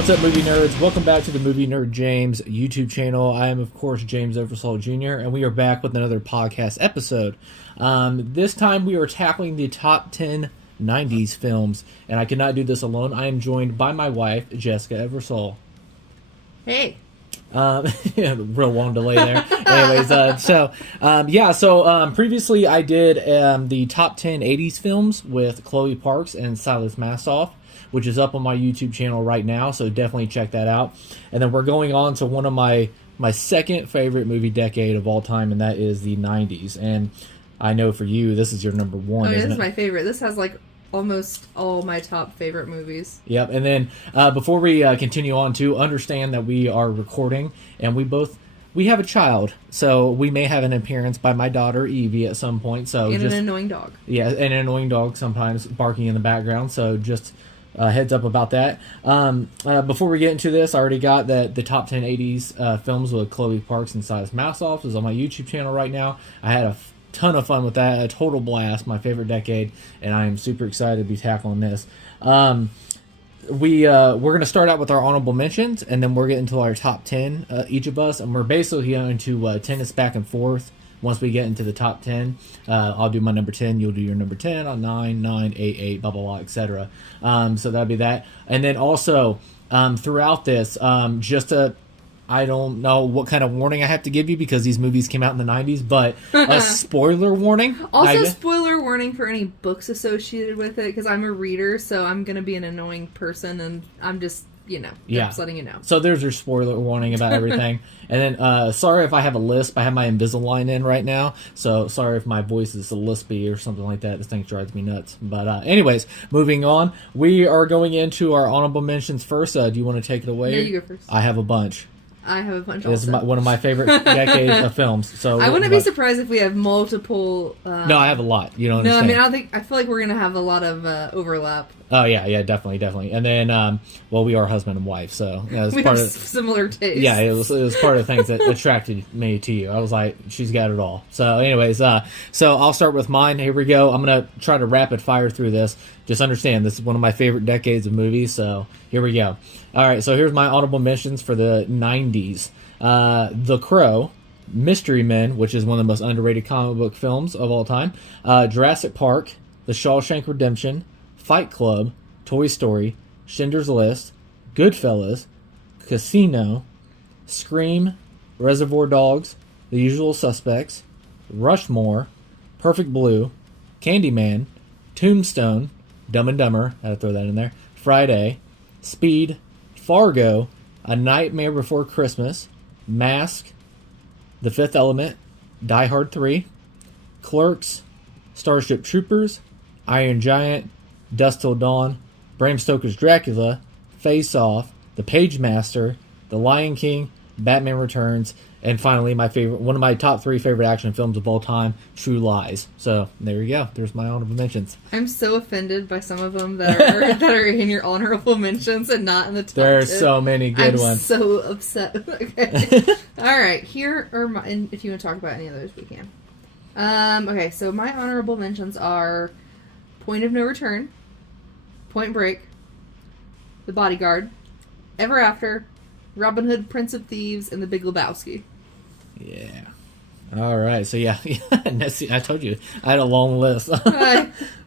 What's up, movie nerds? Welcome back to the Movie Nerd James YouTube channel. I am, of course, James Eversole Jr., and we are back with another podcast episode. This time we are tackling the top 10 90s films, and I could not do this alone. I am joined by my wife, Jessica Eversole. Hey. Yeah, real long delay there. Anyways, so previously I did the top 10 80s films with Chloe Parks and Silas Massoff, which is up on my YouTube channel right now, so definitely check that out. And then we're going on to one of my second favorite movie decade of all time, and that is the 90s. And I know for you, this is your number one, Oh, yeah, isn't this is it? my favorite. This has, like, almost all my top favorite movies. Yep, and then before we continue on, to understand that we are recording, and we have a child, so we may have an appearance by my daughter Evie at some point. So And just, an annoying dog. Yeah, and an annoying dog sometimes barking in the background. So just heads up about that. Before we get into this, I already got that the top 10 80s films with Chloe Parks and Silas Massoff is on my YouTube channel right now. I had a ton of fun with that, a total blast, my favorite decade, and I am super excited to be tackling this. We're going to start out with our honorable mentions, and then we're getting to our top 10, each of us, and we're basically going to tennis back and forth. Once we get into the top 10, I'll do my number 10, you'll do your number 10, on 9, 9, 8, 8, blah, blah, blah, etc. So that'll be that. And then also, throughout this, I don't know what kind of warning I have to give you because these movies came out in the 90s, but a spoiler warning. Also, spoiler warning for any books associated with it, because I'm a reader, so I'm going to be an annoying person, and I'm just, just letting you know. So there's your spoiler warning about everything. And then, sorry if I have a lisp. I have my Invisalign in right now, so sorry if my voice is a lispy or something like that. This thing drives me nuts. But anyways, moving on. We are going into our honorable mentions first. Do you want to take it away? Yeah, you go first. I have a bunch. I have a bunch It's also. one of my favorite decades of films. So I wouldn't be surprised if we have multiple... no, I have a lot. You don't No, understand. I feel like we're going to have a lot of overlap. Oh, yeah, definitely. And then, we are husband and wife, so... Yeah, We have similar tastes. Yeah, it was part of the things that attracted me to you. I was like, she's got it all. So anyways, so I'll start with mine. Here we go. I'm going to try to rapid fire through this. Just understand, this is one of my favorite decades of movies, so here we go. All right, so here's my honorable mentions for the 90s. The Crow, Mystery Men, which is one of the most underrated comic book films of all time, Jurassic Park, The Shawshank Redemption, Fight Club, Toy Story, Schindler's List, Goodfellas, Casino, Scream, Reservoir Dogs, The Usual Suspects, Rushmore, Perfect Blue, Candyman, Tombstone, Dumb and Dumber, I had to throw that in there, Friday, Speed, Fargo, A Nightmare Before Christmas, Mask, The Fifth Element, Die Hard 3, Clerks, Starship Troopers, Iron Giant, Dusk Till Dawn, Bram Stoker's Dracula, Face Off, The Pagemaster, The Lion King, Batman Returns, and finally one of my top 3 favorite action films of all time, True Lies. So there you go. There's my honorable mentions. I'm so offended by some of them that are in your honorable mentions and not in the top. There are 10. so many good ones. I'm so upset. Okay. All right. Here are my. And if you want to talk about any of those, we can. Okay. So my honorable mentions are Point of No Return, Point Break, The Bodyguard, Ever After, Robin Hood, Prince of Thieves, and The Big Lebowski. Yeah. All right. So yeah, I told you I had a long list.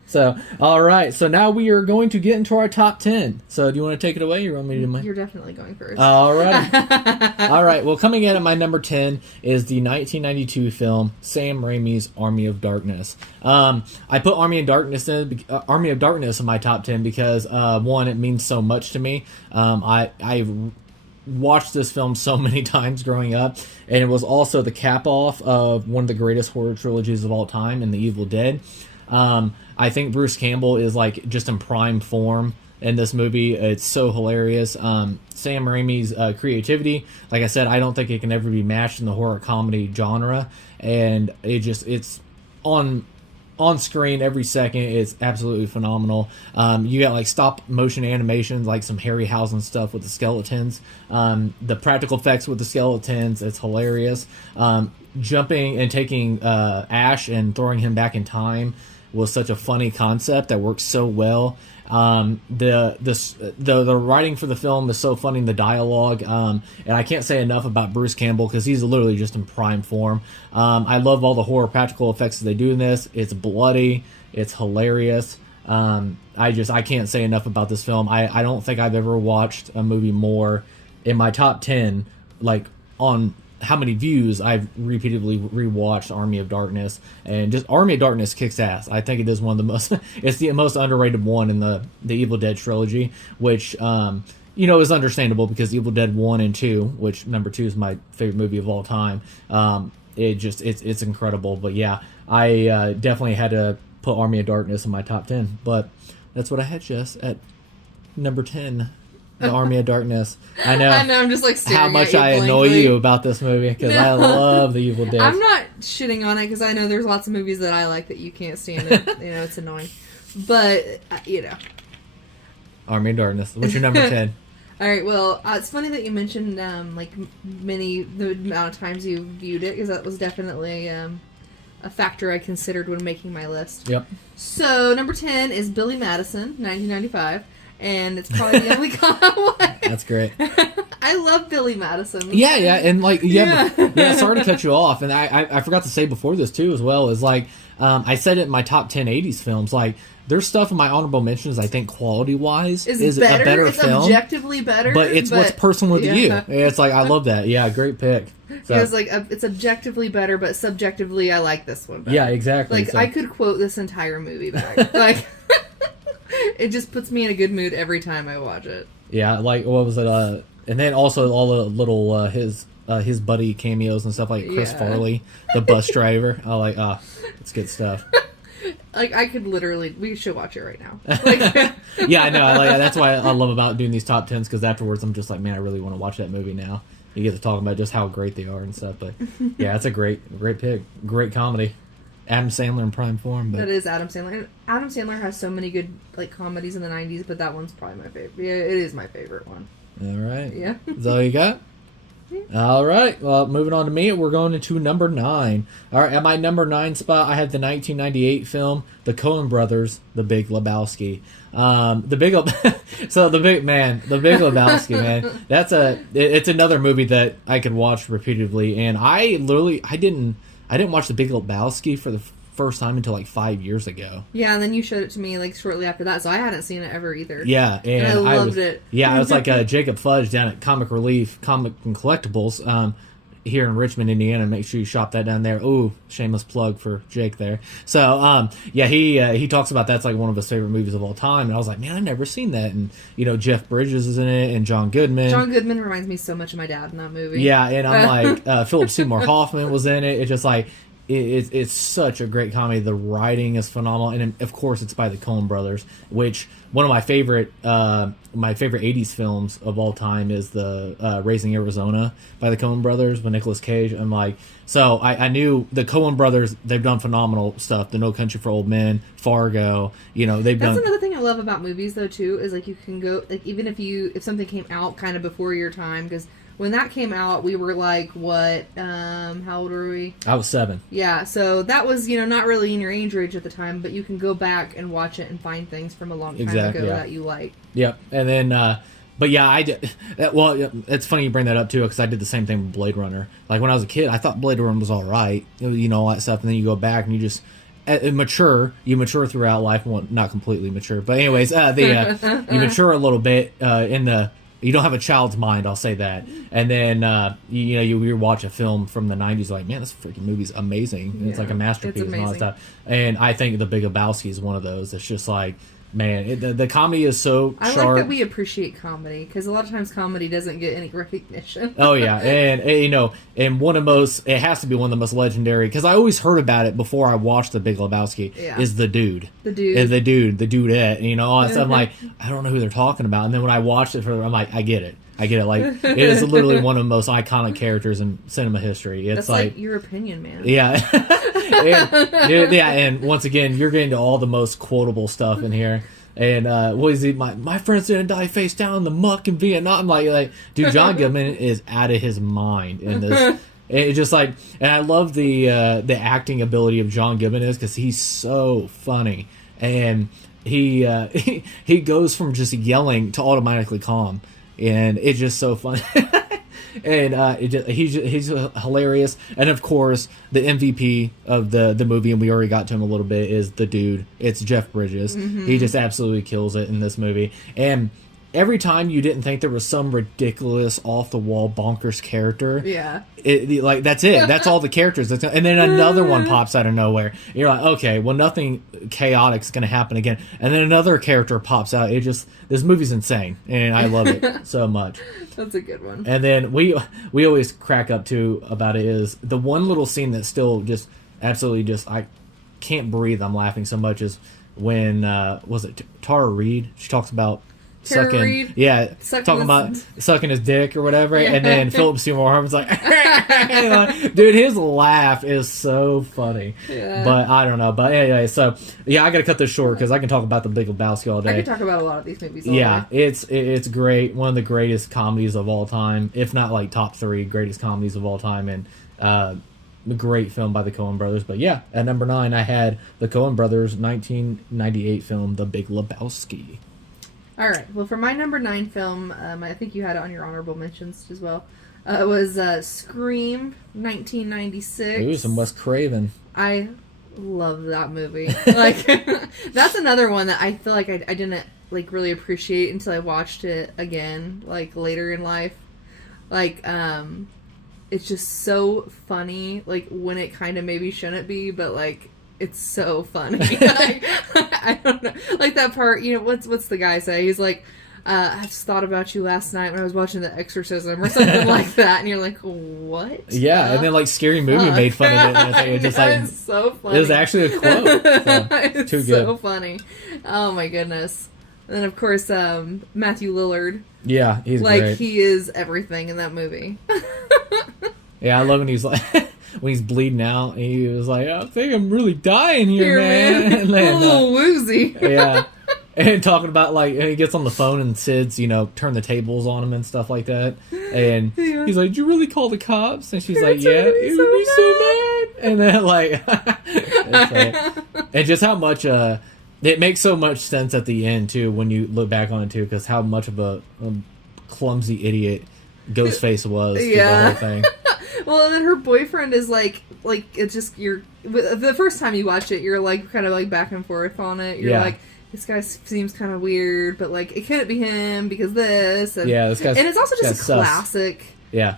So all right. So now we are going to get into our top 10. So do you want to take it away? You want me to do mine? You're definitely going first. All right. All right. Well, coming in at my number 10 is the 1992 film Sam Raimi's Army of Darkness. I put Army of Darkness in my top 10 because one, it means so much to me. I watched this film so many times growing up, and it was also the cap off of one of the greatest horror trilogies of all time, in The Evil Dead. I think Bruce Campbell is like just in prime form in this movie. It's so hilarious. Sam Raimi's creativity, like I said, I don't think it can ever be matched in the horror comedy genre, and it's on screen every second. It's absolutely phenomenal. You got like stop motion animations, like some Harryhausen stuff with the skeletons, the practical effects with the skeletons. It's hilarious. Jumping and taking Ash and throwing him back in time was such a funny concept that works so well. The writing for the film is so funny, the dialogue, and I can't say enough about Bruce Campbell because he's literally just in prime form. I love all the horror practical effects that they do in this. It's bloody, it's hilarious. I can't say enough about this film. I don't think I've ever watched a movie more in my top 10, like on how many views I've repeatedly rewatched Army of Darkness, and just Army of Darkness kicks ass. I think it is one of the most it's the most underrated one in the Evil Dead trilogy, which is understandable because Evil Dead 1 and 2, which number 2 is my favorite movie of all time. It's incredible. But yeah, I definitely had to put Army of Darkness in my top 10, but that's what I had, Jess, at number 10. The Army of Darkness. I know. I'm just like staring how much at you I annoy you about this movie because I love the Evil Dead. I'm not shitting on it because I know there's lots of movies that I like that you can't stand it. It's annoying, but Army of Darkness. What's your number 10? All right. Well, it's funny that you mentioned the amount of times you viewed it because that was definitely a factor I considered when making my list. Yep. So number 10 is Billy Madison, 1995. And it's probably the only one. That's great. I love Billy Madison. Yeah, and sorry to cut you off. And I forgot to say before this too, as well, is like I said it in my top 10 80s films. Like there's stuff in my honorable mentions I think quality wise is better. A better it's film, objectively better. but it's what's personal to you. It's like I love that. Yeah, great pick. So. It was like it's objectively better, but subjectively I like this one better. Yeah, exactly. Like I could quote this entire movie back. Like. It just puts me in a good mood every time I watch it. Yeah, like what was it? And then also all the little his buddy cameos and stuff like Chris Farley, the bus driver. I like it's good stuff. Like I could we should watch it right now. Like, yeah, I know. That's why I love about doing these top 10s because afterwards I'm just like, man, I really want to watch that movie now. You get to talk about just how great they are and stuff. But yeah, it's a great pick, great comedy. Adam Sandler in prime form. But. That is Adam Sandler. And Adam Sandler has so many good comedies in the 90s, but that one's probably my favorite. Yeah, it is my favorite one. All right. Yeah. Is that all you got? All right. Well, moving on to me, we're going into number 9. All right, at my number 9 spot, I have the 1998 film, The Coen Brothers, The Big Lebowski. The Big Lebowski, man. It's another movie that I could watch repeatedly, and I didn't watch The Big Lebowski for the first time until 5 years ago. Yeah, and then you showed it to me shortly after that, so I hadn't seen it ever either. Yeah, and I loved it. Yeah, I was like Jacob Fudge down at Comic Relief, Comic and Collectibles, here in Richmond, Indiana. Make sure you shop that down there. Ooh, shameless plug for Jake there. So, he talks about that's one of his favorite movies of all time, and I was like, man, I've never seen that. And Jeff Bridges is in it, and John Goodman. John Goodman reminds me so much of my dad in that movie. Yeah, and I'm like, Philip Seymour Hoffman was in it. It's just it's such a great comedy. The writing is phenomenal, and of course, it's by the Coen Brothers, which one of my favorite 80s films of all time is the Raising Arizona by the Coen Brothers with Nicolas Cage. I'm like, so I knew the Coen Brothers. They've done phenomenal stuff. The No Country for Old Men, Fargo. They've done. That's another thing I love about movies, though, too, is you can go even if something came out kind of before your time, because. When that came out, we were what? How old were we? I was 7. Yeah, so that was, not really in your age range at the time, but you can go back and watch it and find things from a long time ago that you like. Yep, and then, but yeah, I did. Well, it's funny you bring that up too, because I did the same thing with Blade Runner. When I was a kid, I thought Blade Runner was all right, all that stuff, and then you go back and you just. You mature throughout life. Well, not completely mature, but anyways, you mature a little bit you don't have a child's mind, I'll say that. And then, you watch a film from the 90s, man, this freaking movie's amazing. Yeah, it's a masterpiece and all that stuff. And I think The Big Lebowski is one of those. It's just man, the comedy is so sharp. I like that we appreciate comedy, because a lot of times comedy doesn't get any recognition. Oh, yeah. And and it has to be one of the most legendary, because I always heard about it before I watched The Big Lebowski, is the dude. The dudette, all that stuff. I'm like, I don't know who they're talking about. And then when I watched it I'm like, I get it. It is literally one of the most iconic characters in cinema history. It's That's your opinion, man. Yeah. And once again, you're getting to all the most quotable stuff in here. And what is he? My friends didn't die face down in the muck in Vietnam. I'm like, dude, John Goodman is out of his mind in this. It just like, and I love the acting ability of John Goodman is because he's so funny, and he he goes from just yelling to automatically calm, and it's just so funny. And he's hilarious, and of course the MVP of the movie, and we already got to him a little bit, is the dude. It's Jeff Bridges. He just absolutely kills it in this movie, and every time you didn't think there was some ridiculous off the wall bonkers character, like that's it. That's all the characters. And then another one pops out of nowhere. You're like, okay, well nothing chaotic is going to happen again. And then another character pops out. This movie's insane, and I love it so much. That's a good one. And then we always crack up too about it is the one little scene that still just absolutely just I can't breathe. I'm laughing so much is when was it Tara Reid? She talks about sucking his dick or whatever, and then Philip Seymour Hoffman's like, dude, his laugh is so funny. But I don't know. But anyway, so I gotta cut this short because I can talk about The Big Lebowski all day. I can talk about a lot of these movies all day. It's great. One of the greatest comedies of all time, if not like top 3 greatest comedies of all time, and a great film by the Coen brothers. But yeah, at number 9 I had the Coen brothers 1998 film The Big Lebowski. All right. Well, for my number 9 film, I think you had it on your honorable mentions as well. It was Scream, 1996. Ooh, some Wes Craven. I love that movie. Like, that's another one that I feel like I didn't like really appreciate until I watched it again, like later in life. Like, it's just so funny. Like when it kind of maybe shouldn't be, but like. It's so funny. Like, I don't know. Like that part, you know, what's the guy say? He's like, I just thought about you last night when I was watching The Exorcism or something like that. And you're like, what? Yeah, and then like Scary Movie made fun of it. And it was just like, it's so funny. It was actually a quote. So, it's too good. So funny. Oh my goodness. And then of course, Matthew Lillard. Yeah, he's like, great. He is everything in that movie. Yeah, I love when he's like... when he's bleeding out, he was like, I think I'm really dying here, man. And then, a little woozy. Yeah. And talking about, like, and he gets on the phone and Sid's, turn the tables on him and stuff like that. And he's like, did you really call the cops? And she's like, yeah, it would be so bad. And then, like, and just how much, it makes so much sense at the end, too, when you look back on it, too, because how much of a clumsy idiot Ghostface was through the whole thing. Well, and then her boyfriend is like it's just the first time you watch it, you're like kind of like back and forth on it. You're like, this guy seems kind of weird, but like it couldn't be him because this. And, this guy's and it's also just a classic,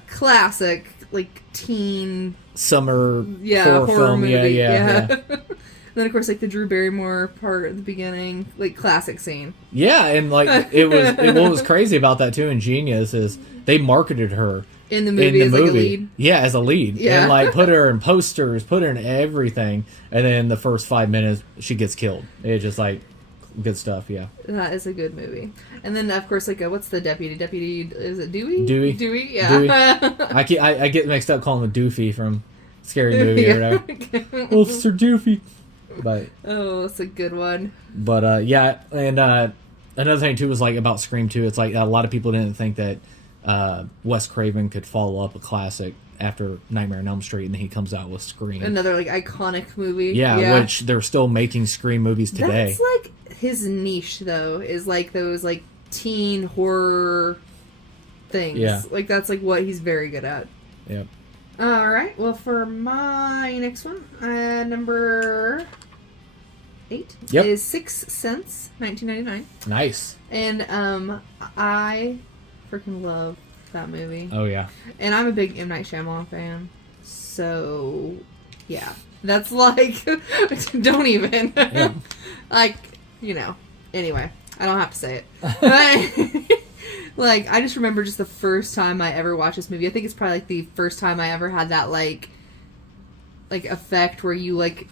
classic like teen summer horror film. Movie. Yeah. And then of course like the Drew Barrymore part at the beginning, like classic scene. Yeah, and like what was crazy about that too in Genius is they marketed her in the movie as like a lead. Yeah, as a lead. Yeah. And like put her in posters, put her in everything, and then the first 5 minutes she gets killed. It's just like good stuff. Yeah, that is a good movie. And then of course like what's the deputy? Is it Dewey? Dewey. Yeah. Dewey. I get mixed up calling him Doofy from Scary Movie or whatever. Officer Doofy. But that's a good one. But and another thing too was like about Scream 2. It's like a lot of people didn't think that Wes Craven could follow up a classic after Nightmare on Elm Street, and then he comes out with Scream, another like iconic movie. Yeah, which they're still making Scream movies today. That's like his niche though, is like those like teen horror things. Yeah, like that's like what he's very good at. Yep. All right. Well, for my next one, number 8 is Sixth Sense, 1999. Nice. And I freaking love that movie. Oh yeah. And I'm a big M. Night Shyamalan fan, so yeah, that's like don't even like Anyway, I don't have to say it. But, like I just remember just the first time I ever watched this movie. I think it's probably like the first time I ever had that like effect where you like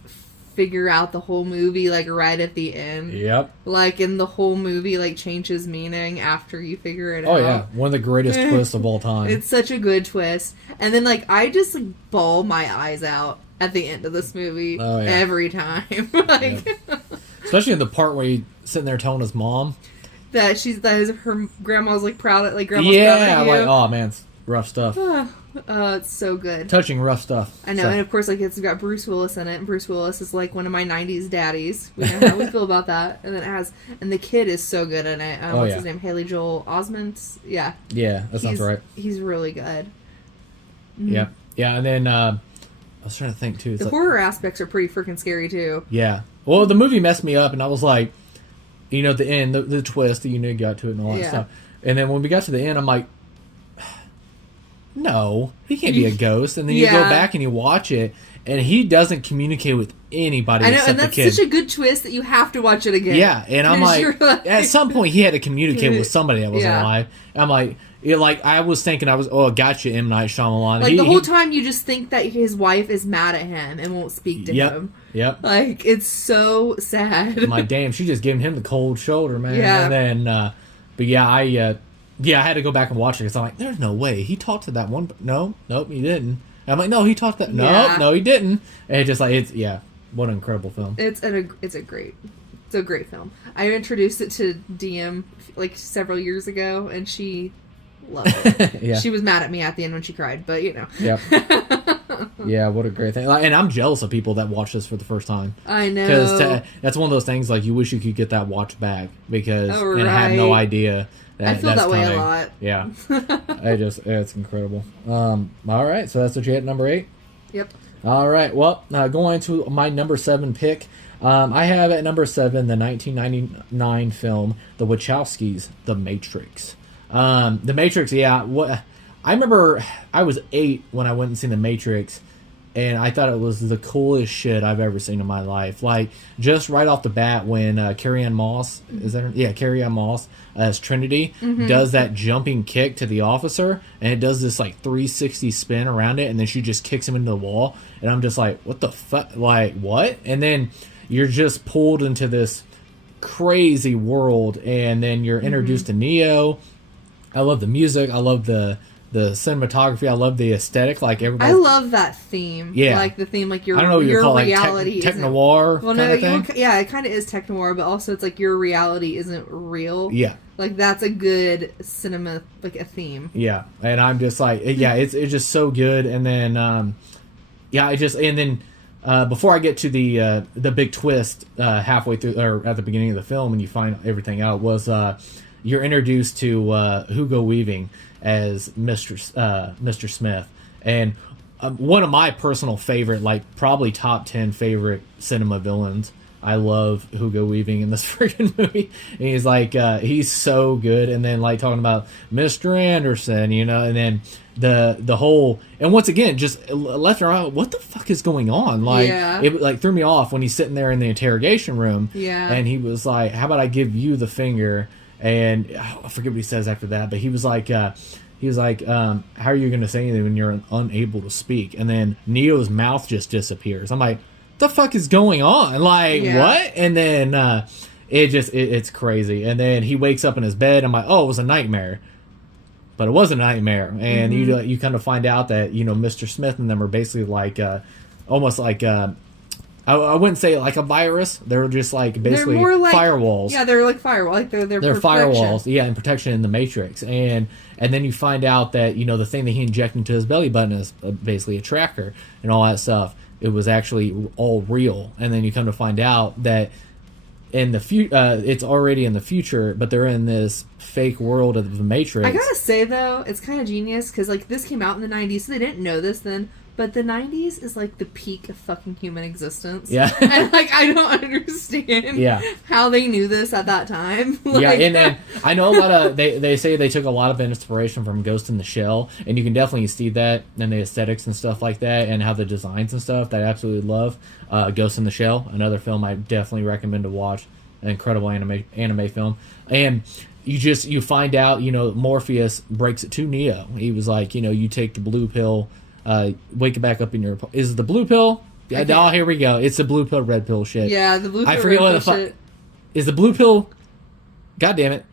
figure out the whole movie like right at the end. Yep. Like and the whole movie like changes meaning after you figure it out. Oh yeah, one of the greatest twists of all time. It's such a good twist. And then like I just like bawl my eyes out at the end of this movie every time. Like especially in the part where he's sitting there telling his mom that her grandma's like proud of like grandma's proud of you. Like oh man, rough stuff. It's so good. Touching rough stuff. I know, So. and of course, like, it's got Bruce Willis in it, and Bruce Willis is, like, one of my 90s daddies. We know how we feel about that. And then and the kid is so good in it. What's his name? Haley Joel Osment? Yeah. Yeah, that sounds right. He's really good. Yeah. Yeah, and then, I was trying to think, too. The horror aspects are pretty freaking scary, too. Yeah. Well, the movie messed me up, and I was like, at the end, the twist, you got to it and all that stuff. And then when we got to the end, I'm like, no, he can't be a ghost. And then you go back and you watch it, and he doesn't communicate with anybody except the kid. And that's such a good twist that you have to watch it again. Yeah, and I'm like, at some point he had to communicate with somebody that was alive. I'm like, I was thinking, gotcha, M. Night Shyamalan. Like, the whole time you just think that his wife is mad at him and won't speak to him. Yep. Like, it's so sad. I'm like, damn, she's just giving him the cold shoulder, man. Yeah. And then, but yeah, I had to go back and watch it because I'm like, there's no way. He talked to that one. Nope, he didn't. And I'm like, no, he talked to that. No, he didn't. And it's just like, what an incredible film. It's a great film. I introduced it to DM like several years ago, and she loved it. She was mad at me at the end when she cried, but you know. Yep. Yeah, what a great thing. And I'm jealous of people that watch this for the first time. I know. Because that's one of those things, like, you wish you could get that watch back because and have no idea. I feel that way a lot. Yeah. It's incredible. All right, so that's what you had at number 8? Yep. All right, well, going to my number 7 pick. I have at number 7 the 1999 film, The Wachowskis, The Matrix. The Matrix, I remember I was 8 when I went and seen The Matrix, and I thought it was the coolest shit I've ever seen in my life. Like, just right off the bat when Carrie-Anne Moss, Carrie-Anne Moss as Trinity does that jumping kick to the officer, and it does this, like, 360 spin around it, and then she just kicks him into the wall, and I'm just like, what the fuck? Like, what? And then you're just pulled into this crazy world, and then you're introduced to Neo. I love the music. I love the cinematography. I love the aesthetic. Like, everybody. I love that theme. Yeah, like the theme, like your I don't know what you call reality. Like tech noir. Well, no, it kind of is tech noir, but also it's like your reality isn't real. Yeah, like that's a good cinema, like a theme. Yeah, and I'm just like, it's just so good. And then, before I get to the big twist halfway through or at the beginning of the film, and you find everything out, was you're introduced to Hugo Weaving as Mr. Smith, and one of my personal favorite, like probably top 10 favorite cinema villains. I love Hugo Weaving in this freaking movie. And he's like, he's so good. And then like talking about Mr. Anderson, and then the whole, and once again, just left and right, what the fuck is going on? Like, it like threw me off when he's sitting there in the interrogation room. Yeah. And he was like, how about I give you the finger? And I forget what he says after that, but he was like, how are you going to say anything when you're unable to speak? And then Neo's mouth just disappears. I'm like, the fuck is going on? Like, what? And then it's crazy. And then he wakes up in his bed. I'm like, oh, it was a nightmare. But it was a nightmare. And you kind of find out that, Mr. Smith and them are basically like, almost like, I wouldn't say like a virus. They're just like basically firewalls. Yeah, they're like firewalls. Like they're firewalls. Yeah, and protection in the Matrix. And then you find out that the thing that he injected into his belly button is basically a tracker and all that stuff. It was actually all real. And then you come to find out that in the it's already in the future, but they're in this fake world of the Matrix. I gotta say though, it's kind of genius because like this came out in the 90s, so they didn't know this then. But the 90s is like the peak of fucking human existence. Yeah. And like I don't understand how they knew this at that time. Like, and I know a lot of they say they took a lot of inspiration from Ghost in the Shell, and you can definitely see that in the aesthetics and stuff like that, and how the designs and stuff that I absolutely love. Ghost in the Shell, another film I definitely recommend to watch. An incredible anime film. And you find out, Morpheus breaks it to Neo. He was like, you take the blue pill, wake back up in your... Is it the blue pill? Yeah, oh, here we go. It's the blue pill, red pill shit. Yeah, the blue pill, I forget red what pill the shit. Is the blue pill... God damn it.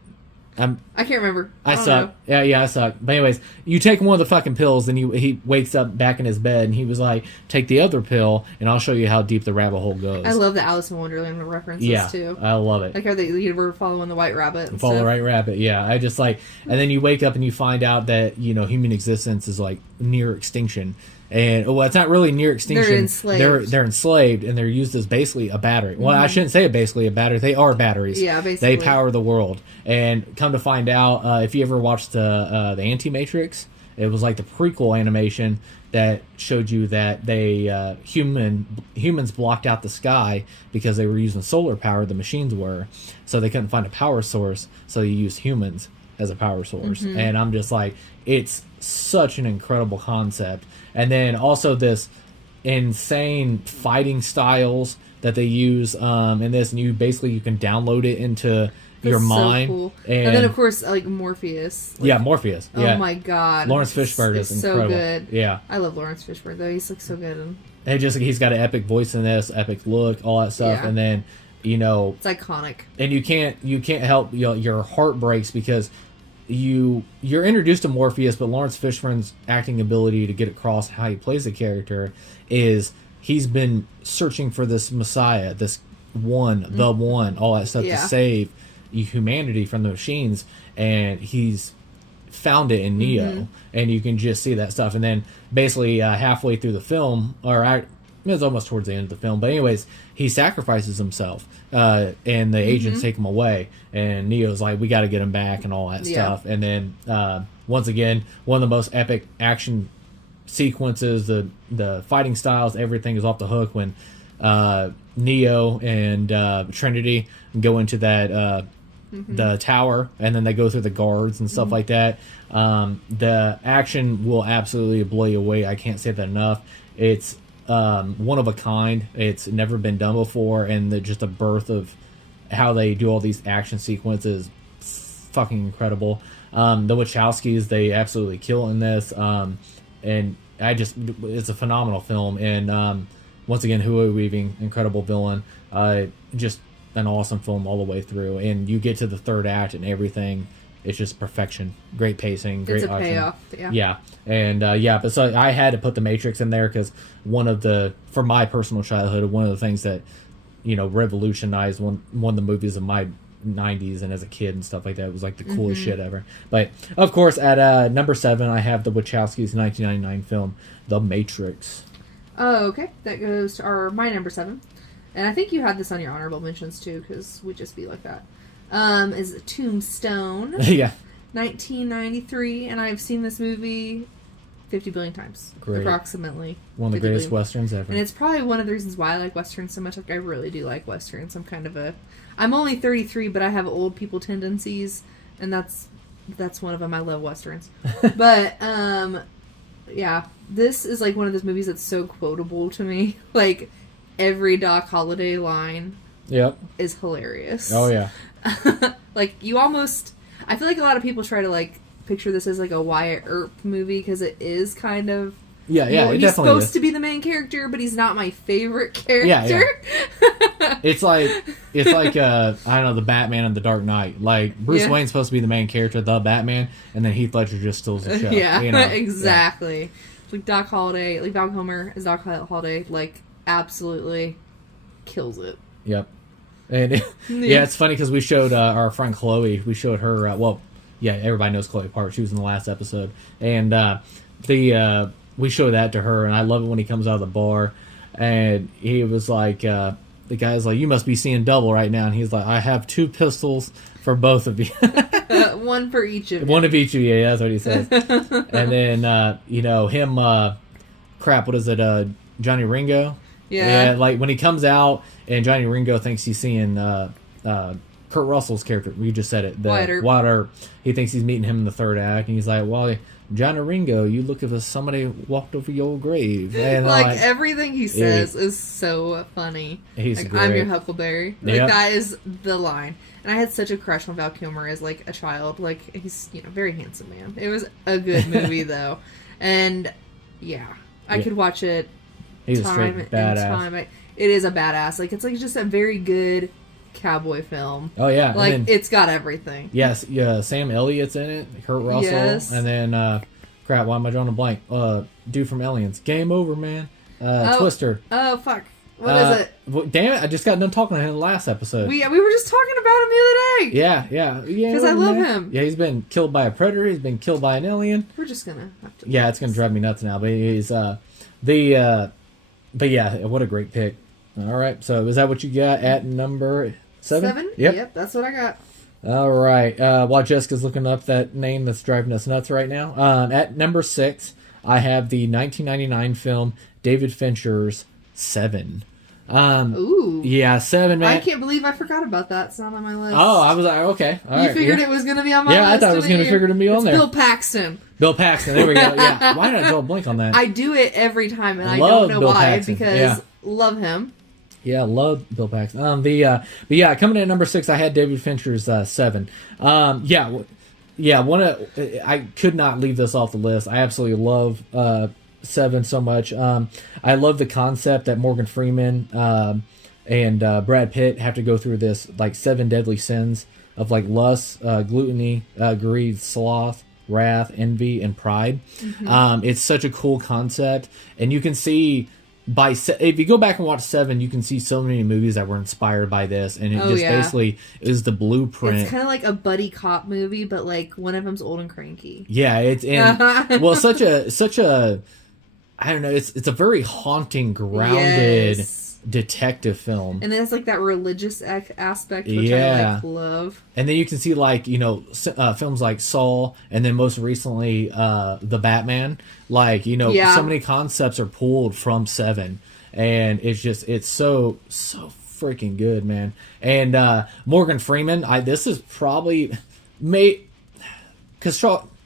I can't remember. I don't suck. know. Yeah, I suck. But anyways, you take one of the fucking pills, and he wakes up back in his bed, and he was like, "Take the other pill, and I'll show you how deep the rabbit hole goes." I love the Alice in Wonderland references too. I love it. Like how you were following the White Rabbit. And Follow stuff. the Right Rabbit. Yeah, I just like, and then you wake up and you find out that human existence is like near extinction. And well, it's not really near extinction. They're enslaved. They're enslaved, and they're used as basically a battery. Well, I shouldn't say basically a battery. They are batteries. Yeah, basically. They power the world. And come to find out, if you ever watched the Anti-Matrix, it was like the prequel animation that showed you that they humans blocked out the sky because they were using solar power. The machines were, so they couldn't find a power source. So they used humans as a power source. And I'm just like, it's such an incredible concept. And then also this insane fighting styles that they use in this, and you can download it into your mind. So cool. And then of course like Morpheus. Morpheus. Oh my god, Lawrence Fishburne is incredible. So good. Yeah, I love Lawrence Fishburne though. He's like so good. And he's got an epic voice in this, epic look, all that stuff. Yeah. And then it's iconic. And you can't help your heart breaks because you're introduced to Morpheus, but Lawrence Fishburne's acting ability to get across how he plays the character is he's been searching for this Messiah, this the one, all that stuff to save humanity from the machines, and he's found it in Neo, and you can just see that stuff. And then basically halfway through the film, it's almost towards the end of the film, but anyways, he sacrifices himself, and the agents take him away, and Neo's like, we got to get him back and all that stuff. And then once again, one of the most epic action sequences, the fighting styles, everything is off the hook when Neo and Trinity go into that the tower, and then they go through the guards and stuff like that. The action will absolutely blow you away. I can't say that enough. It's one of a kind. It's never been done before, and just the birth of how they do all these action sequences, fucking incredible. The Wachowskis, they absolutely kill in this, and it's a phenomenal film. And once again, Hugo Weaving, incredible villain. Just an awesome film all the way through, and you get to the third act and everything. It's just perfection. Great pacing. Great it's a action. payoff. Yeah. And but so I had to put the Matrix in there because for my personal childhood, one of the things that revolutionized one of the movies of my 90s and as a kid and stuff like that, it was like the coolest shit ever. But of course, at number 7, I have the Wachowskis' 1999 film The Matrix. Oh, okay. That goes to my number 7. And I think you had this on your honorable mentions too, because we just be like that. Is Tombstone. Yeah. 1993, and I've seen this movie 50 billion times. Great. Approximately. One of the greatest westerns ever. And it's probably one of the reasons why I like westerns so much. Like, I really do like westerns. I'm only 33, but I have old people tendencies, and that's one of them. I love westerns. But, yeah. This is like one of those movies that's so quotable to me. Like, every Doc Holliday line is hilarious. Oh, yeah. Like, I feel like a lot of people try to, like, picture this as, like, a Wyatt Earp movie, because it is kind of... Yeah, he's supposed to be the main character, but he's not my favorite character. Yeah. It's like I don't know, the Batman and the Dark Knight. Like, Bruce Wayne's supposed to be the main character, the Batman, and then Heath Ledger just steals the show. Yeah, exactly. Yeah. Like, Doc Holliday, like, Val Kilmer as Doc Holliday, like, absolutely kills it. Yep. And it's funny because we showed our friend Chloe. We showed her. Everybody knows Chloe Park. She was in the last episode, and we showed that to her. And I love it when he comes out of the bar, and he was like, the guy's like, "You must be seeing double right now," and he's like, "I have 2 pistols for both of you." One for each of you. One of each of you. Yeah, that's what he says. And then him. What is it? Johnny Ringo. Yeah, like when he comes out and Johnny Ringo thinks he's seeing Kurt Russell's character. You just said it. Wyatt Earp. He thinks he's meeting him in the third act, and he's like, "Well, Johnny Ringo, you look as if somebody walked over your grave." And like everything he says is so funny. He's like, great. I'm your Huckleberry. Like that is the line. And I had such a crush on Val Kilmer as like a child. Like, he's very handsome man. It was a good movie though, and I could watch it. He's a straight badass. It is a badass. Like, it's like just a very good cowboy film. Oh yeah, Like, and then, it's got everything. yes, yeah. Sam Elliott's in it. Kurt Russell, Yes. and then crap. Why am I drawing a blank? Dude from Aliens. Game over, man. Twister. Oh, fuck. What is it? Damn it! I just got done talking to him in the last episode. We were just talking about him the other day. Yeah. Because I love him. Yeah, he's been killed by a predator. He's been killed by an alien. We're just gonna have to. Yeah, it's gonna drive me nuts now. But he's but yeah, what a great pick. All right, so is that what you got at number 7? Yep, that's what I got. All right. While Jessica's looking up that name that's driving us nuts right now, at number 6, I have the 1999 film David Fincher's 7. Ooh. Yeah, 7, man. I can't believe I forgot about that. It's not on my list. Oh, I was like, okay. All you right, figured it was going to be on my list. Yeah, I thought it was going to figure to be on there. Bill Paxton. Bill Paxton. There we go. Yeah. Why did I draw a blank on that? I do it every time, and I Love don't know Bill why. Paxton. Because Yeah. love him. Yeah, love Bill Paxton. But yeah, coming in at number 6, I had David Fincher's 7. I could not leave this off the list. I absolutely love 7 so much. I love the concept that Morgan Freeman and Brad Pitt have to go through this like 7 deadly sins of like lust, gluttony, greed, sloth, wrath, envy, and pride. Mm-hmm. It's such a cool concept, and you can see if you go back and watch 7, you can see so many movies that were inspired by this, and it basically is the blueprint. It's kind of like a buddy cop movie, but like one of them's old and cranky. Yeah, it's well, such a I don't know. It's a very haunting, grounded detective film, and then it's like that religious aspect, which I like love. And then you can see like films like Saw, and then most recently the Batman. Like so many concepts are pulled from 7, and it's so freaking good, man. And Morgan Freeman, this is probably because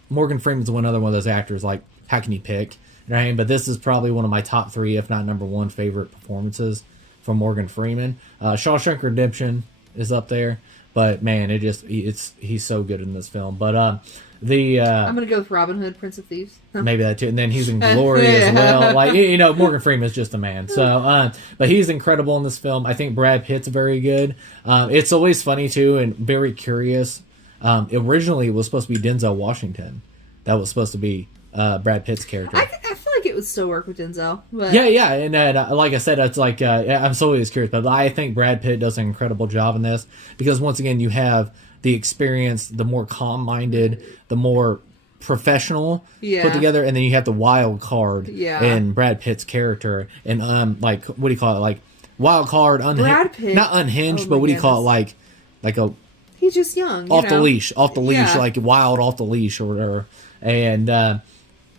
Morgan Freeman's one of those actors. Like, how can you pick? Right, but this is probably one of my top 3, if not number 1, favorite performances from Morgan Freeman. Shawshank Redemption is up there, but man, he's so good in this film. But I'm gonna go with Robin Hood, Prince of Thieves. Maybe that too, and then he's in Glory as well. Like Morgan Freeman is just a man. So, but he's incredible in this film. I think Brad Pitt's very good. It's always funny too, and very curious. Originally, it was supposed to be Denzel Washington. That was supposed to be Brad Pitt's character. I feel like it would still work with Denzel. But... Yeah, and like I said, it's like I'm so always curious, but I think Brad Pitt does an incredible job in this because once again, you have the experience, the more calm-minded, the more professional put together, and then you have the wild card in Brad Pitt's character, and like what do you call it, like wild card, Brad Pitt, not unhinged, but what do you call it, like a he's just young, off the leash, like wild off the leash or whatever, and.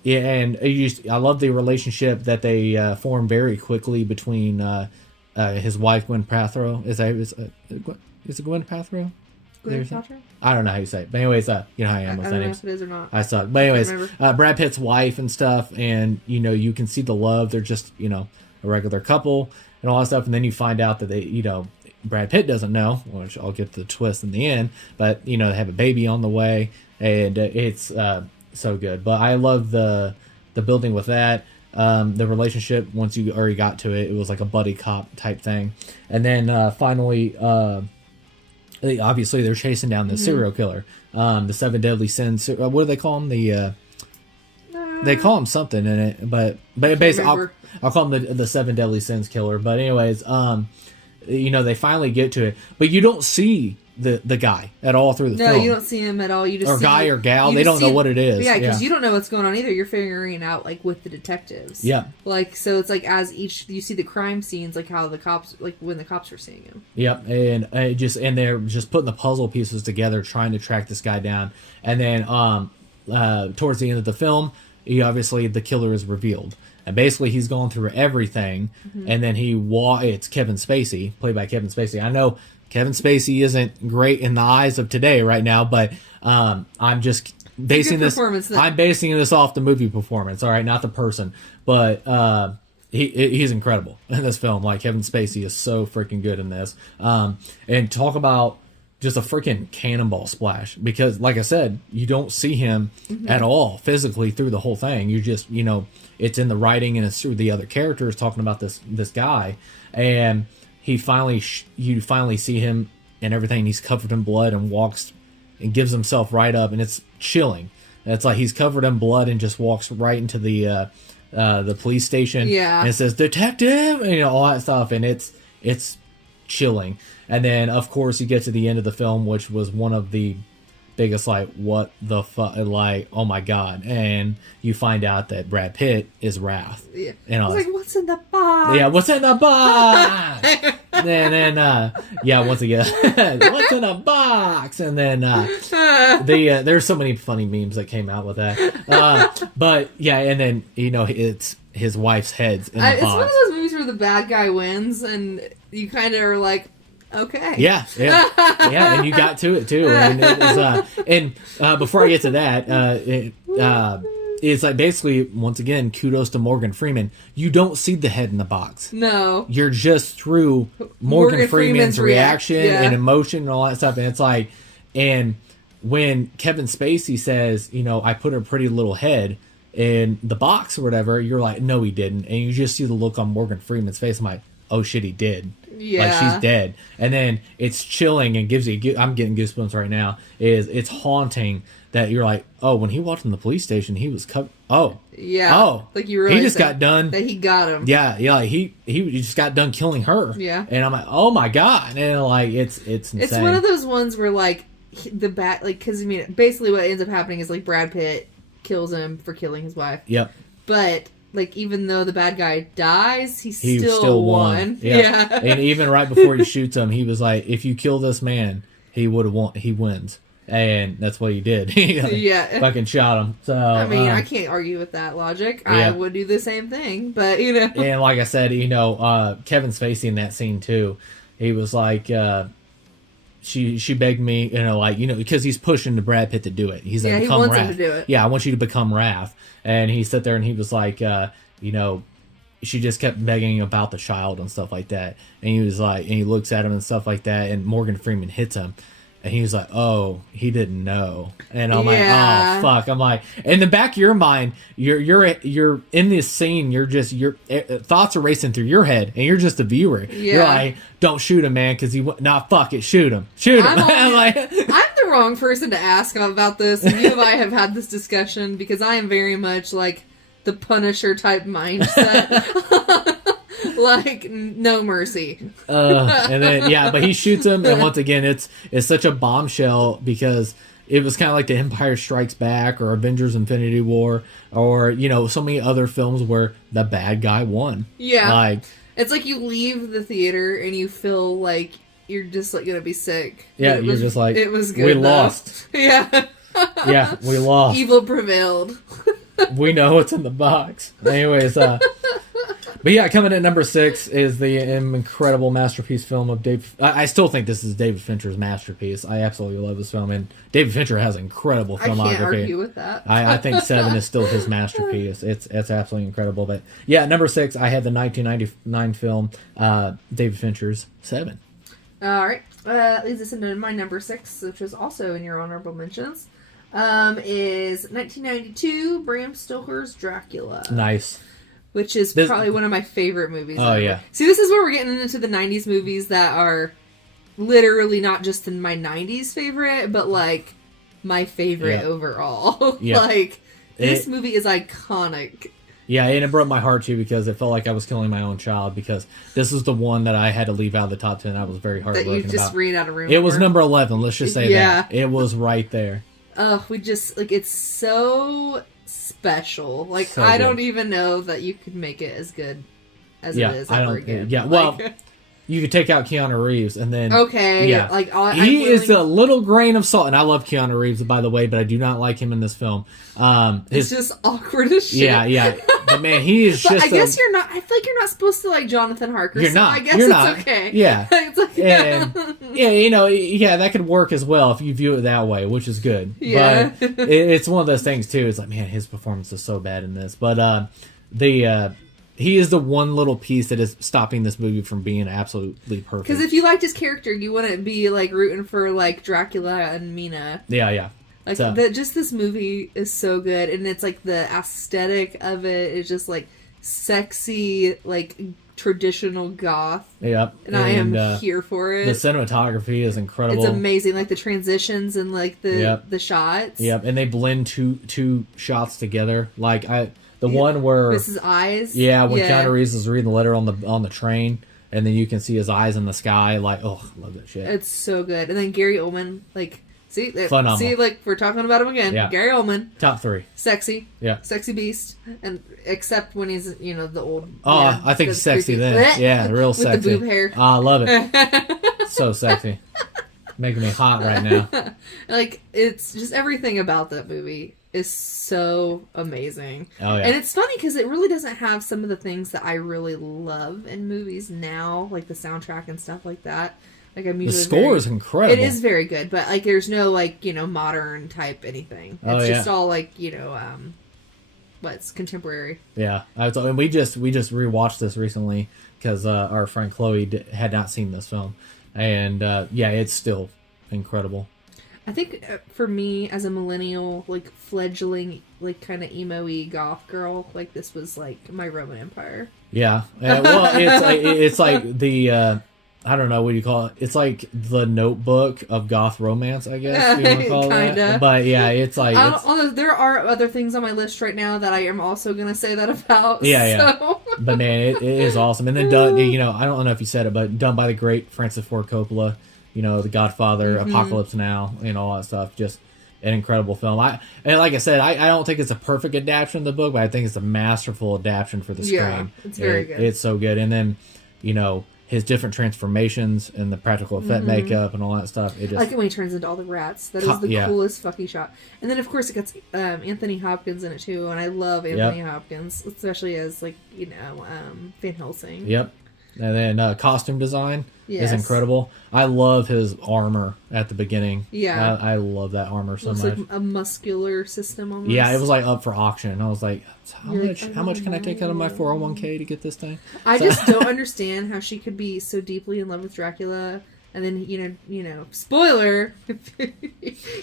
I love the relationship that they form very quickly between his wife Gwen Paltrow. Is it Gwen Paltrow? Gwen Paltrow? I don't know how you say it, but anyways, you know how I am with names. I don't know if it is or not. I suck. But anyways, Brad Pitt's wife and stuff, and you can see the love. They're just a regular couple and all that stuff, and then you find out that they Brad Pitt doesn't know, which I'll get to the twist in the end, but they have a baby on the way, and it's so good. But I love the building with that. The relationship, once you already got to it, it was like a buddy cop type thing. And then finally, obviously they're chasing down the serial killer. The 7 deadly sins. What do they call them? They call him something in it, but basically I'll call him the 7 deadly sins killer. But anyways, they finally get to it, but you don't see the guy at all through the film. No, you don't see him at all. You just or see guy or gal. They don't know what it is. Yeah, because you don't know what's going on either. You're figuring it out like with the detectives. Yeah. Like so, it's like as you see the crime scenes, like how the cops, like when the cops are seeing him. Yep, and they're just putting the puzzle pieces together, trying to track this guy down, and then towards the end of the film, obviously the killer is revealed. And basically, he's going through everything, and then it's Kevin Spacey, played by Kevin Spacey. I know Kevin Spacey isn't great in the eyes of today right now, but I'm just basing this. I'm basing this off the movie performance, all right, not the person. But he's incredible in this film. Like Kevin Spacey is so freaking good in this. And talk about just a freaking cannonball splash, because like I said, you don't see him at all physically through the whole thing. You just it's in the writing and it's through the other characters talking about this guy, and you finally see him and everything. He's covered in blood and walks and gives himself right up, and it's chilling. It's like he's covered in blood and just walks right into the police station. Yeah. And it says, "Detective," and, all that stuff, and it's chilling. And then, of course, you get to the end of the film, which was one of the biggest, like, what the fuck, like, oh my god. And you find out that Brad Pitt is Wrath. Yeah. And I was like, what's in the box? Yeah, what's in the box? and then, once again, what's in the box? And then, there's so many funny memes that came out with that. But, yeah, and then, it's his wife's head's in the box. It's one of those movies where the bad guy wins, and you kind of are like, okay. Yeah, and you got to it too. And it was, before I get to that, it's like basically once again, kudos to Morgan Freeman. You don't see the head in the box. No, you're just through Morgan Freeman's reaction and yeah. emotion and all that stuff. And it's like, and when Kevin Spacey says, I put a pretty little head in the box or whatever, you're like, no, he didn't, and you just see the look on Morgan Freeman's face. I'm like, oh shit, he did. Yeah. Like, she's dead. And then it's chilling and gives you, I'm getting goosebumps right now, it's haunting that you're like, oh, when he walked in the police station, he was covered. Oh. Yeah. Oh. Like you realize he just got done. That he got him. Yeah. Like he just got done killing her. Yeah. And I'm like, oh my God. And like, it's insane. It's one of those ones where like, the bat, like, because I mean, basically what ends up happening is like Brad Pitt kills him for killing his wife. Yep. But like, even though the bad guy dies, he still won. Yeah. And even right before he shoots him, he was like, if you kill this man, he would have won. He wins. And that's what he did. He yeah. fucking shot him. So I mean, I can't argue with that logic. Yeah. I would do the same thing, but And like I said, Kevin Spacey in that scene too, he was like, she begged me, because he's pushing the Brad Pitt to do it. He's like, yeah, he become wants Wrath. him to do it. Yeah, I want you to become Wrath. And he sat there and he was like, she just kept begging about the child and stuff like that. And he was like, and he looks at him and stuff like that. And Morgan Freeman hits him. And he was like, oh, he didn't know. And I'm like, oh, fuck. I'm like, in the back of your mind, you're in this scene. Your thoughts are racing through your head, and you're just a viewer. Yeah. You're like, don't shoot him, man, because fuck it, shoot him. I'm like, I'm the wrong person to ask about this. And you and I have had this discussion because I am very much like the Punisher type mindset. Like, no mercy. And then, but he shoots him, and once again, it's such a bombshell because it was kind of like The Empire Strikes Back or Avengers Infinity War or, so many other films where the bad guy won. Yeah. Like, it's like you leave the theater and you feel like you're just like going to be sick. Yeah, you're just like, it was good. We though. lost. Yeah. Yeah, we lost. Evil prevailed. We know what's in the box. Anyways, but yeah, coming at number 6 is the incredible masterpiece film of Dave. I still think this is David Fincher's masterpiece. I absolutely love this film, and David Fincher has incredible filmography. I can't argue with that. I think 7 is still his masterpiece. It's absolutely incredible. But yeah, number 6, I had the 1999 film David Fincher's 7. All right, leads us into my number 6, which was also in your honorable mentions. Is 1992 Bram Stoker's Dracula. Nice. Which is probably one of my favorite movies. Oh, yeah. See, this is where we're getting into the 90s movies that are literally not just in my 90s favorite, but, like, my favorite overall. Yeah. Like, this movie is iconic. Yeah, and it broke my heart, too, because it felt like I was killing my own child, because this is the one that I had to leave out of the top 10. I was very heartbroken about. That you just ran out of room It was number 11, let's just say that. It was right there. We just, like, it's so special. Like, so I good. don't even know that you could make it as good as it is ever again. Yeah, well, you could take out Keanu Reeves and then... Okay, yeah. Like, he is a little grain of salt, and I love Keanu Reeves, by the way, but I do not like him in this film. It's just awkward as shit. Yeah. But man, he is just... I guess you're not... I feel like you're not supposed to like Jonathan Harker, you're not. I guess you're it's not. okay. Yeah. It's like, that could work as well if you view it that way, which is good. Yeah. But it's one of those things, too. It's like, man, his performance is so bad in this. But he is the one little piece that is stopping this movie from being absolutely perfect. Because if you liked his character, you wouldn't be like rooting for like Dracula and Mina. Yeah. Like just this movie is so good, and it's like the aesthetic of it is just like sexy, like traditional goth. Yep. And I am here for it. The cinematography is incredible. It's amazing, like the transitions and like the shots. Yep, and they blend two shots together. Like the one where Mrs. Eyes. Yeah, when Keanu Reeves is reading the letter on the train, and then you can see his eyes in the sky. Like, oh, I love that shit. It's so good. And then Gary Oldman, like, phenomenal. See, like we're talking about him again. Yeah. Gary Oldman, top 3. sexy. Yeah, sexy beast, and except when he's the old. Oh, yeah, I think he's sexy then. Yeah, real with sexy. With the boob hair. Oh, I love it. So sexy, making me hot right now. Like, it's just everything about that movie is so amazing. Oh yeah, and it's funny because it really doesn't have some of the things that I really love in movies now, like the soundtrack and stuff like that. Like, I'm usually the score is incredible. It is very good, but like there's no like modern type anything. It's just all like what's contemporary. Yeah, and we just rewatched this recently because our friend Chloe had not seen this film, and it's still incredible. I think for me as a millennial, like fledgling, like kind of emo-y goth girl, like this was like my Roman Empire. Yeah, well, it's like the. I don't know what you call it. It's like the Notebook of goth romance, I guess. You want to call it that. But yeah, it's like there are other things on my list right now that I am also going to say that about. Yeah, so. yeah. But man, it is awesome. And then done. I don't know if you said it, but done by the great Francis Ford Coppola. The Godfather, Apocalypse Now, all that stuff. Just an incredible film. And like I said, I don't think it's a perfect adaptation of the book, but I think it's a masterful adaptation for the screen. Yeah, it's very good. It's so good. And then, his different transformations and the practical effect makeup and all that stuff. It just, I like it when he turns into all the rats. That is the coolest fucking shot. And then, of course, it gets Anthony Hopkins in it, too. And I love Anthony Hopkins, especially as, like, Van Helsing. Yep. And then costume design is incredible. I love his armor at the beginning. Yeah. I love that armor so much. It's like a muscular system almost. Yeah, it was like up for auction. I was like, how much can I take out of my 401k to get this thing? I just don't understand how she could be so deeply in love with Dracula and then, spoiler,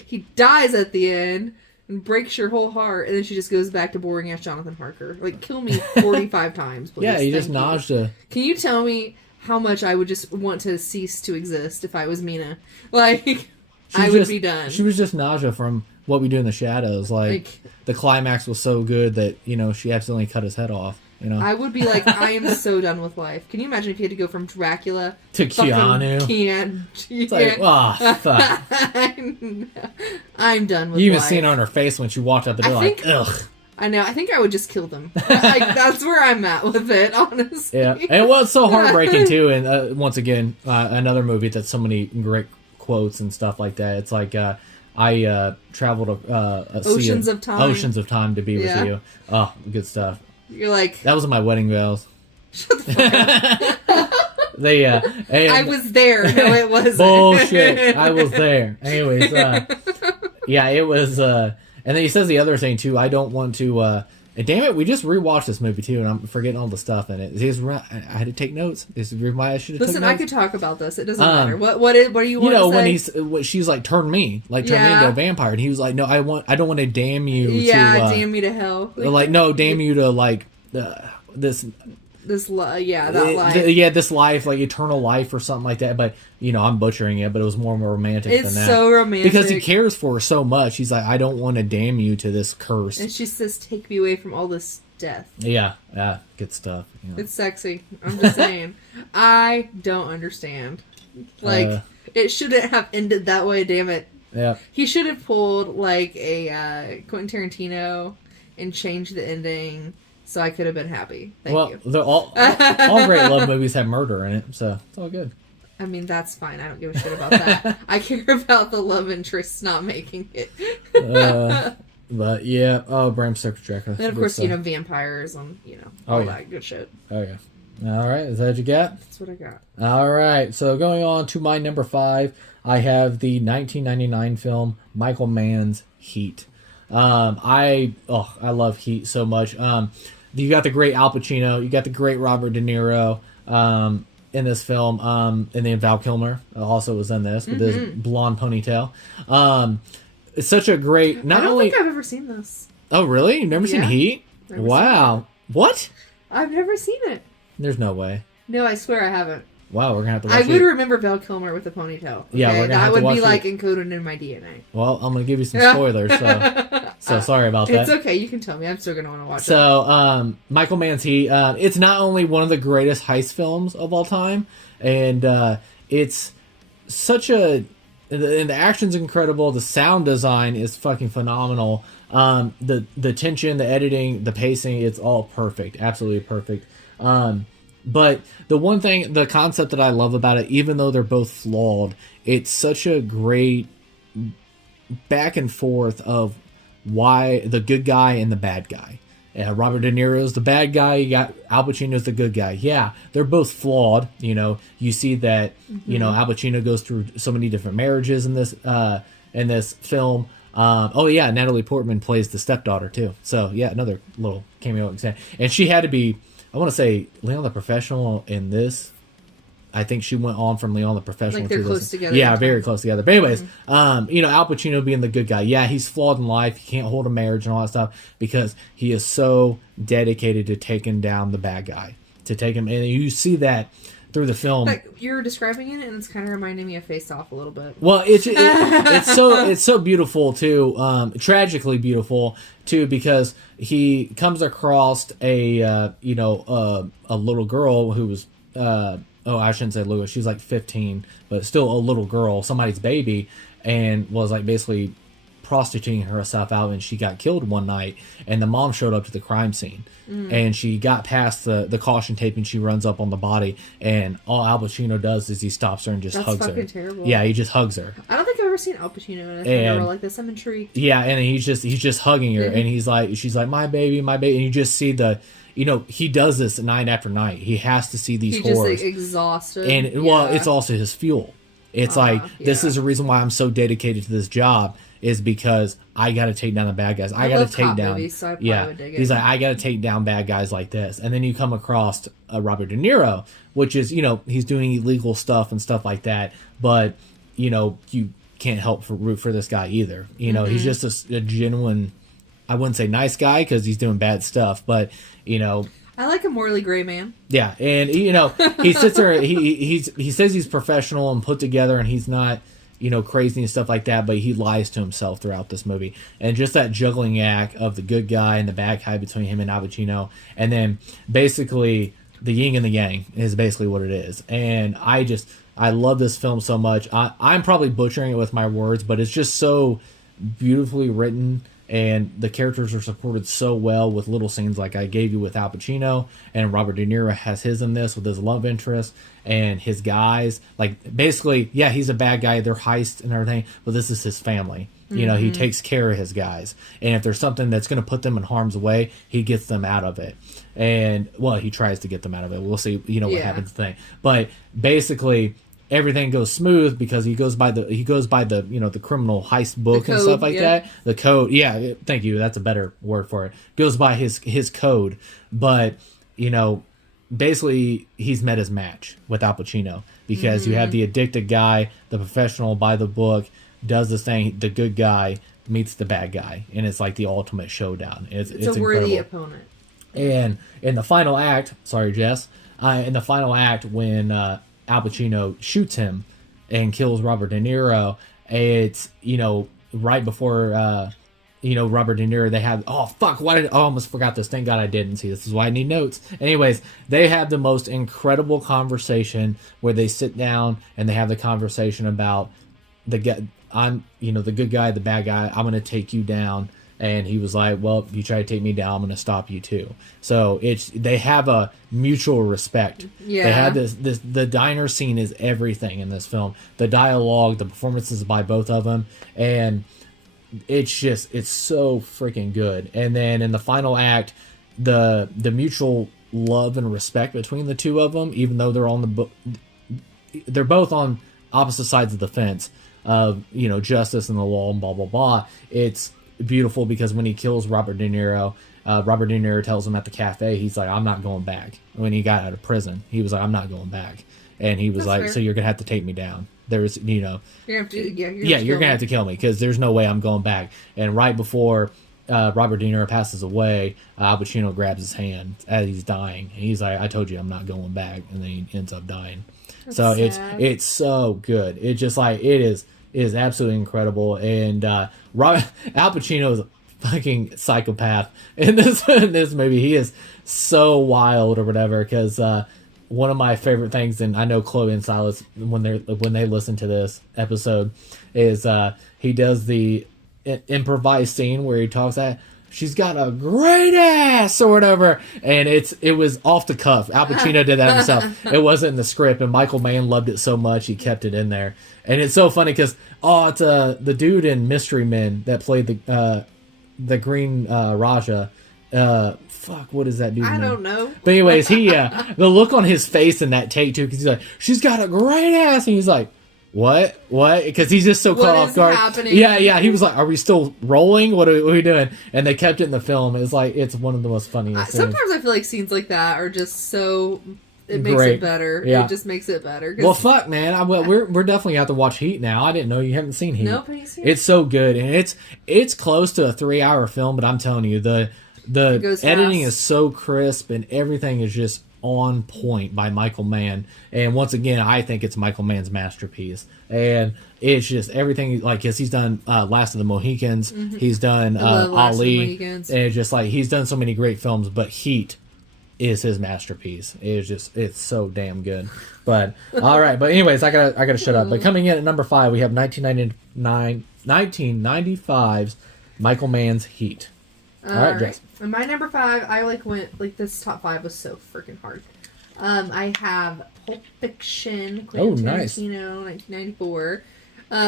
he dies at the end and breaks your whole heart, and then she just goes back to boring ass Jonathan Harker. Like, kill me 45 times, please. Yeah, you just nausea. Can you tell me how much I would just want to cease to exist if I was Mina? Like, I would be done. She was just nausea from What We Do in the Shadows. Like the climax was so good that, she accidentally cut his head off. I would be like, I am so done with life. Can you imagine if you had to go from Dracula to Keanu? It's like, fuck. I'm done with life. You even seen it on her face when she walked out the door, ugh. I know. I think I would just kill them. That's where I'm at with it, honestly. Yeah, and it was so heartbreaking, too. And once again, another movie that's so many great quotes and stuff like that. It's like, I traveled Oceans of Time to be with you. Oh, good stuff. You're like... That was in my wedding vows. Shut the fuck up. I was there. No, it wasn't. Bullshit. I was there. Anyways, yeah, it was... and then he says the other thing, too. I don't want to... and damn it, we just rewatched this movie, too, and I'm forgetting all the stuff in it. I had to take notes. This is why I should have taken notes. Listen, I could talk about this. It doesn't matter. What do you want to say? When she's like, turn me into a vampire, and he was like, no, I don't want to damn you to... damn me to hell. No, damn you to, like, this life. This life, like eternal life or something like that. But I'm butchering it, but it was more romantic than that. It's so romantic because he cares for her so much. He's like, I don't want to damn you to this curse. And she says, "Take me away from all this death." Yeah, good stuff. It's sexy. I'm just saying. I don't understand. Like, it shouldn't have ended that way. Damn it. Yeah. He should have pulled like a Quentin Tarantino and changed the ending. So I could have been happy. Thank you. All great love movies have murder in it, so it's all good. I mean, that's fine. I don't give a shit about that. I care about the love interests not making it. But yeah, Bram Stoker's Dracula. And of course, vampires and all that good shit. Oh yeah. All right, is that what you got? That's what I got. All right, so going on to my number 5, I have the 1999 film Michael Mann's Heat. I love Heat so much. You got the great Al Pacino, you got the great Robert De Niro in this film, and then Val Kilmer also was in this with his blonde ponytail. It's such a great. I don't think I've ever seen this. Oh, really? You've never seen Heat? Wow. What? I've never seen it. There's no way. No, I swear I haven't. Wow, we're gonna have to watch I would it. remember Val Kilmer with a ponytail. Okay? Yeah, we're gonna have to that would watch be like it. encoded in my DNA. Well, I'm gonna give you some spoilers, so sorry about that. It's okay, you can tell me. I'm still gonna want to watch it. So, Michael Mann's Heat, it's not only one of the greatest heist films of all time, and it's such a... And the action's incredible. The sound design is fucking phenomenal. The tension, the editing, the pacing, it's all perfect. Absolutely perfect. But the one thing, the concept that I love about it, even though they're both flawed, it's such a great back and forth of why the good guy and the bad guy. Robert De Niro's the bad guy. You got Al Pacino's the good guy. Yeah, they're both flawed. You know, you see that. You know, Al Pacino goes through so many different marriages in this film. Oh yeah, Natalie Portman plays the stepdaughter too. So yeah, another little cameo example. And she had to be, I want to say, Leon the Professional in this. I think she went on from Leon the Professional. Like they're to close this. together. Yeah, very close together. But anyways, you know, Al Pacino being the good guy. Yeah, he's flawed in life. He can't hold a marriage and all that stuff because he is so dedicated to taking down the bad guy. To take him, and you see that through the film. Like, you're describing it, and it's kind of reminding me of Face Off a little bit. Well, it's so beautiful too, tragically beautiful too, because he comes across a little girl who was I shouldn't say little, she was like 15, but still a little girl, somebody's baby, and was like basically prostituting herself out, and she got killed one night, and the mom showed up to the crime scene. And she got past the caution tape, and she runs up on the body, and all Al Pacino does is he stops her and just hugs her. That's fucking terrible. Yeah, he just hugs her. I don't think I've ever seen Al Pacino in a role like this. I'm intrigued. Yeah, and he's just hugging her, and she's like, my baby, and you just see the, you know, he does this night after night. He has to see these horrors. He's just like, exhausted. And well, it's also his fuel. It's this is the reason why I'm so dedicated to this job, is because I got to take down the bad guys. I got to take down. Movies, so I would dig it. He's like, I got to take down bad guys like this. And then you come across Robert De Niro, which is, you know, he's doing illegal stuff and stuff like that. But, you know, you can't help root for this guy either. You know, he's just a genuine, I wouldn't say nice guy because he's doing bad stuff, but, you know. I like a morally gray man. Yeah, and you know, he sits there. He says he's professional and put together, and he's not, you know, crazy and stuff like that. But he lies to himself throughout this movie, and just that juggling act of the good guy and the bad guy between him and Al Pacino, and then basically the yin and the yang is basically what it is. And I love this film so much. I'm probably butchering it with my words, but it's just so beautifully written. And the characters are supported so well with little scenes like I gave you with Al Pacino, and Robert De Niro has his in this with his love interest and his guys. Like, basically, yeah, he's a bad guy, they're heist and everything, but this is his family. You know, he takes care of his guys. And if there's something that's going to put them in harm's way, he gets them out of it. And, well, he tries to get them out of it. We'll see, you know, what happens thing. But basically, everything goes smooth because he goes by the you know, the criminal heist book and stuff like that. The code, yeah, thank you, that's a better word for it. Goes by his code, but you know, basically he's met his match with Al Pacino because you have the addicted guy, the professional by the book, does this thing, the good guy meets the bad guy, and it's like the ultimate showdown. It's a worthy opponent. And in the final act, sorry Jess, in the final act when Al Pacino shoots him and kills Robert De Niro, it's, you know, right before you know, Robert De Niro, they have, I almost forgot this, thank God I didn't see this is why I need notes. Anyways, they have the most incredible conversation where they sit down and they have the conversation about the guy, I'm, you know, the good guy, the bad guy, I'm going to take you down. And he was like, well, if you try to take me down, I'm going to stop you too. So they have a mutual respect. Yeah. They have the diner scene is everything in this film. The dialogue, the performances by both of them. And it's so freaking good. And then in the final act, the mutual love and respect between the two of them, even though they're both on opposite sides of the fence of, you know, justice and the law and blah, blah, blah. It's beautiful because when he kills Robert De Niro tells him at the cafe, he's like, I'm not going back. When he got out of prison, he was like, I'm not going back. And he was fair. So you're going to have to take me down. There's, you know, you're going to have to kill me because there's no way I'm going back. And right before Robert De Niro passes away, Al Pacino grabs his hand as he's dying, and he's like, "I told you I'm not going back," and then he ends up dying. That's so sad. it's so good. It just like it is absolutely incredible, and Al Pacino is a fucking psychopath in this movie. He is so wild or whatever because. One of my favorite things, and I know Chloe and Silas when they listen to this episode, is he does the improvised scene where he talks that she's got a great ass or whatever, and it was off the cuff. Al Pacino did that himself. It wasn't in the script, and Michael Mann loved it so much he kept it in there. And it's so funny because it's the dude in Mystery Men that played the Green Raja. What is that dude's name? I don't know. But anyways, he the look on his face in that take too, because he's like, she's got a great ass, and he's like, what? Because he's just so caught off guard. Happening? Yeah. He was like, are we still rolling? What are we doing? And they kept it in the film. It's like it's one of the most funniest. Sometimes I feel like scenes like that are just so. It makes Great. it better. Yeah. It just makes it better. Well, fuck, man. We're definitely have to watch Heat now. I didn't know you haven't seen Heat. Nope, it's so good, and it's close to a 3-hour film. But I'm telling you, the editing is so crisp, and everything is just on point by Michael Mann. And once again, I think it's Michael Mann's masterpiece. And it's just everything, like, cause he's done Last of the Mohicans, he's done Ali, and it's just like he's done so many great films, but Heat is his masterpiece. It's so damn good. But all right, but anyways, I gotta shut up. But coming in at number 5, we have 1995's Michael Mann's Heat. All right, Jess. And my number 5, I went this top 5 was so freaking hard. I have Pulp Fiction, Quentin Tarantino, 1994,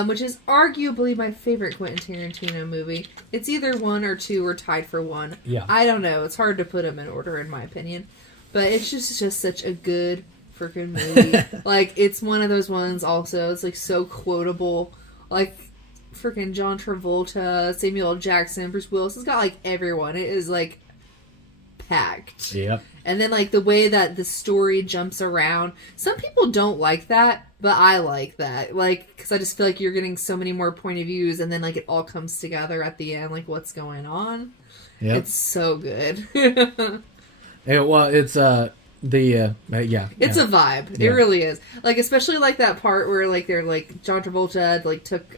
which is arguably my favorite Quentin Tarantino movie. It's either 1 or 2 or tied for 1. Yeah. I don't know. It's hard to put them in order, in my opinion. But it's just such a good freaking movie. It's one of those ones also. It's, so quotable. Freaking John Travolta, Samuel L. Jackson, Bruce Willis. It's got, everyone. It is, packed. Yep. And then, the way that the story jumps around. Some people don't like that, but I like that. Because I just feel like you're getting so many more point of views, and then, it all comes together at the end, what's going on. Yep. It's so good. It's a vibe. Yeah. It really is. Especially that part where they're John Travolta took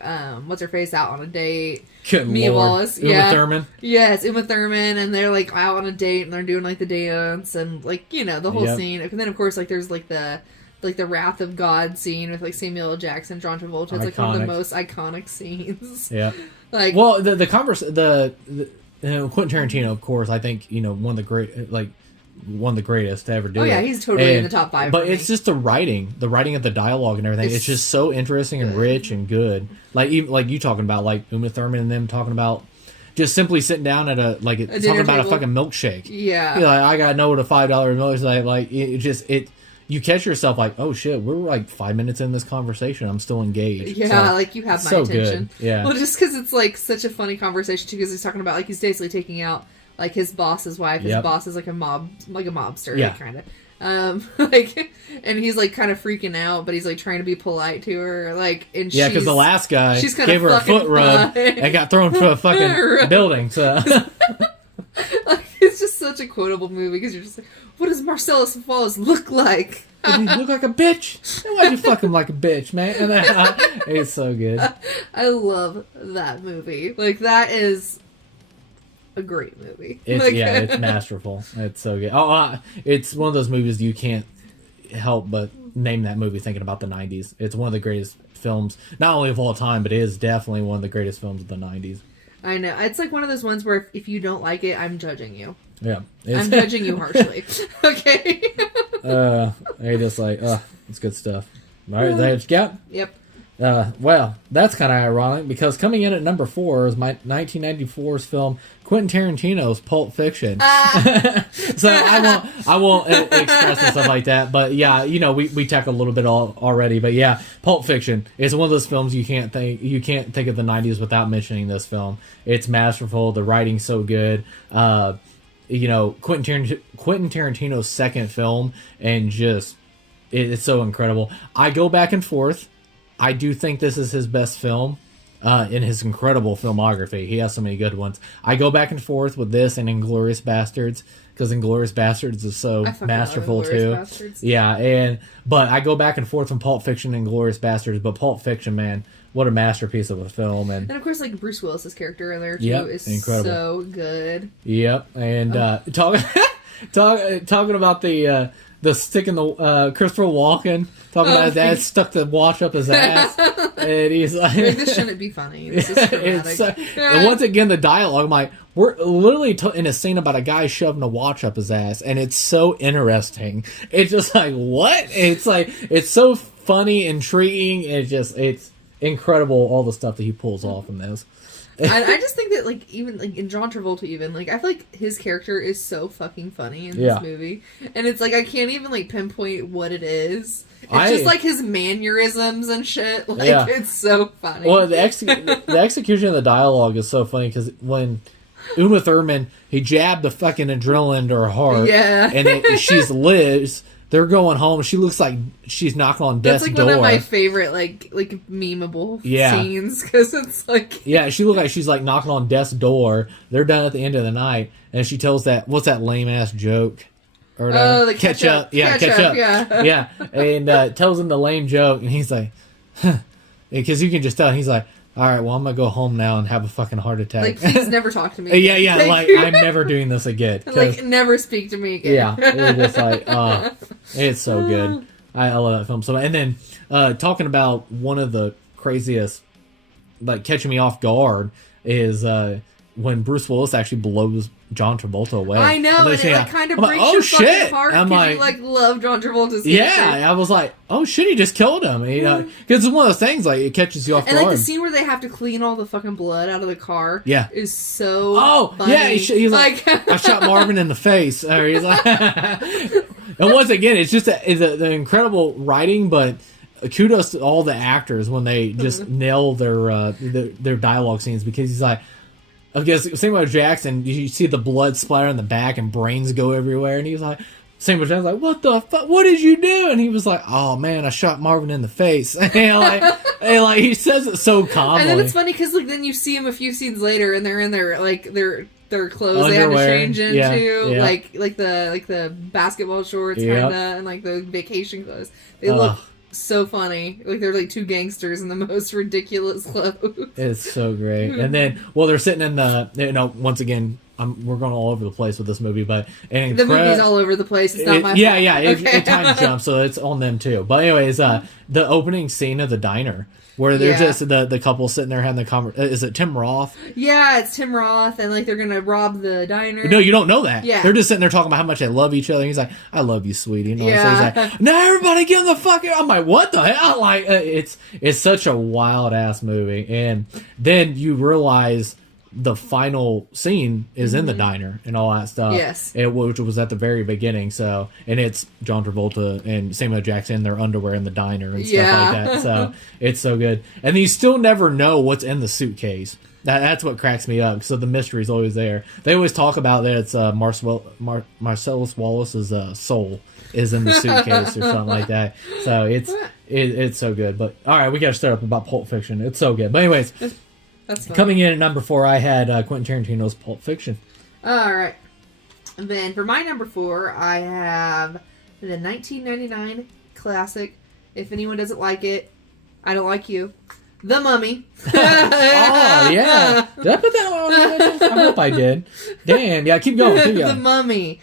what's her face out on a date. Good Mia Lord. Wallace. Uma Thurman. Yes, Uma Thurman, and they're out on a date and they're doing the dance and the whole scene. And then of course there's the Wrath of God scene with Samuel L. Jackson, John Travolta. It's one of the most iconic scenes. Yeah. the Quentin Tarantino, of course, I think one of the greatest to ever do it. Oh yeah, he's totally in the top 5. But it's just the writing of the dialogue and everything. It's just so interesting and rich and good. Even you talking about Uma Thurman and them talking about just simply sitting down at talking about a fucking milkshake. Yeah. I gotta know what a $5 milkshake is. You catch yourself oh shit, we're 5 minutes in this conversation. I'm still engaged. Yeah, you have my attention. Good. Yeah. Well, just because it's such a funny conversation too, because he's talking about he's basically taking out his boss's wife. His boss is a mobster, kind of. And he's kind of freaking out, but he's trying to be polite to her, and because the last guy she's gave her a foot rub and got thrown from a fucking building. So it's just such a quotable movie because you're just what does Marcellus Wallace look like? Does he look like a bitch? Why'd you fuck him like a bitch, man? It's so good. I love that movie. That is a great movie. It's masterful. It's so good. It's one of those movies you can't help but name that movie thinking about the 90s. It's one of the greatest films, not only of all time, but it is definitely one of the greatest films of the 90s. I know. It's one of those ones where if you don't like it, I'm judging you. Yeah. I'm judging you harshly. Okay? They're just it's good stuff. All right, there you go. Yep. Well, that's kind of ironic because coming in at number 4 is my 1994's film Quentin Tarantino's Pulp Fiction. So I won't express and stuff like that. But yeah, we tackle a little bit already. But yeah, Pulp Fiction is one of those films you can't think of the 90s without mentioning this film. It's masterful. The writing's so good. Quentin Tarantino's second film, and just it's so incredible. I go back and forth. I do think this is his best film. in his incredible filmography. He has so many good ones. I go back and forth with this and Inglourious Bastards, because Inglourious Bastards is so masterful too. Bastards. Yeah, but I go back and forth from Pulp Fiction and Inglourious Bastards, but Pulp Fiction, man, what a masterpiece of a film. And of course, like Bruce Willis's character in there too is incredible. So good. Yep, and talking about the stick in the Christopher Walken talking about his dad stuck the watch up his ass, and he's like, "This shouldn't be funny. This is dramatic." And once again, the dialogue, I'm like, we're literally in a scene about a guy shoving a watch up his ass, and it's so interesting. It's just like, what? It's like, it's so funny, intriguing. It's incredible, all the stuff that he pulls off in this. I just think that, like, even like in John Travolta, even like I feel like his character is so fucking funny in this movie, and it's like I can't even like pinpoint what it is. It's just like his mannerisms and shit. Like it's so funny. Well, the execution of the dialogue is so funny because when Uma Thurman, he jabbed the fucking adrenaline into her heart, and she's Liz. They're going home. She looks like she's knocking on death's door. That's like one of my favorite, like memeable scenes, because it's like... she looks like she's like knocking on death's door. They're done at the end of the night, and she tells what's that lame-ass joke? Or the catch up. Yeah, catch up. Yeah, and tells him the lame joke, and he's like, huh. Because you can just tell, he's like, all right, well, I'm going to go home now and have a fucking heart attack. Like, please never talk to me again. Yeah, like, I'm never doing this again. Like, never speak to me again. Yeah, it's just like, it's so good. I love that film so much. And then, talking about one of the craziest, like, catching me off guard is when Bruce Willis actually blows John Travolta away. I know, and it like, kind of breaks your fucking heart because you like love John Travolta's character. Yeah, I was like, oh shit, he just killed him. Because it's one of those things, like, it catches you off guard. And like the scene where they have to clean all the fucking blood out of the car is so funny. Yeah, he's like, I shot Marvin in the face. Or he's like, and once again, it's just the incredible writing, but kudos to all the actors when they just nail their dialogue scenes, because he's like, I guess same with Jackson, you see the blood splatter in the back and brains go everywhere, and he's like, same with Jackson, like, what the fuck? What did you do? And he was like, oh man, I shot Marvin in the face. And like he says it so calmly. And then it's funny because like then you see him a few scenes later, and they're in their like their clothes underwear. They had to change into like the basketball shorts kinda, and like the vacation clothes. They look so funny. Like they're like two gangsters in the most ridiculous clothes. It's so great. And then, they're sitting in the, once again, we're going all over the place with this movie, but the movie's all over the place. It's not my fault. Yeah, it time jumps, so it's on them too. But anyways, the opening scene of the diner, where they're just the couple sitting there having the conversation. Is it Tim Roth? Yeah, it's Tim Roth, and like they're gonna rob the diner. No, you don't know that. Yeah, they're just sitting there talking about how much they love each other. And he's like, "I love you, sweetie." And so he's like, "Now everybody get the fuck out!" I'm like, "What the hell?" Like, it's such a wild ass movie, and then you realize the final scene is in the diner and all that stuff. Yes. Which was at the very beginning. So, and it's John Travolta and Samuel Jackson in their underwear in the diner and stuff like that. So, it's so good. And you still never know what's in the suitcase. That's what cracks me up. So, the mystery's always there. They always talk about that it's Marcellus Wallace's soul is in the suitcase or something like that. So, it's so good. But, all right, we got to start up about Pulp Fiction. It's so good. But anyways... That's fun. Coming in at number 4, I had Quentin Tarantino's Pulp Fiction. All right. And then for my number 4, I have the 1999 classic. If anyone doesn't like it, I don't like you. The Mummy. Oh, yeah. Did I put that on my list? I hope I did. Damn. Yeah, keep going. The Mummy.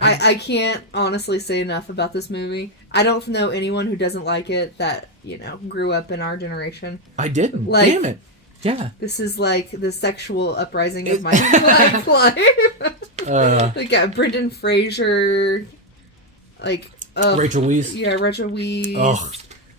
I can't honestly say enough about this movie. I don't know anyone who doesn't like it that, grew up in our generation. I didn't. Damn it. Yeah. This is like the sexual uprising of my life. Like Brendan Fraser, like Rachel Weisz. Yeah, Rachel Weisz. Ugh.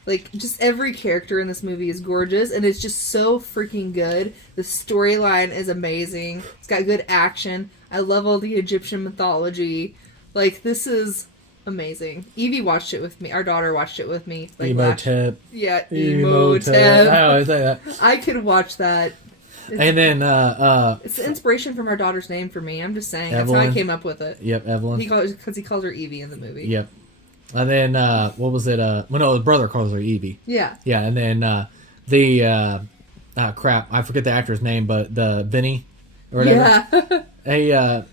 Like just every character in this movie is gorgeous, and it's just so freaking good. The storyline is amazing. It's got good action. I love all the Egyptian mythology. Like this is amazing. Evie watched it with me. Our daughter watched it with me. Like Emotep. Yeah, Emotep. I always say that. I could watch that. And then it's the inspiration from our daughter's name for me. I'm just saying. Evelyn. That's how I came up with it. Yep, Evelyn. Because he calls her Evie in the movie. Yep. And then what was it? His brother calls her Evie. Yeah. Yeah, and then crap, I forget the actor's name, but the Vinny or whatever. Yeah.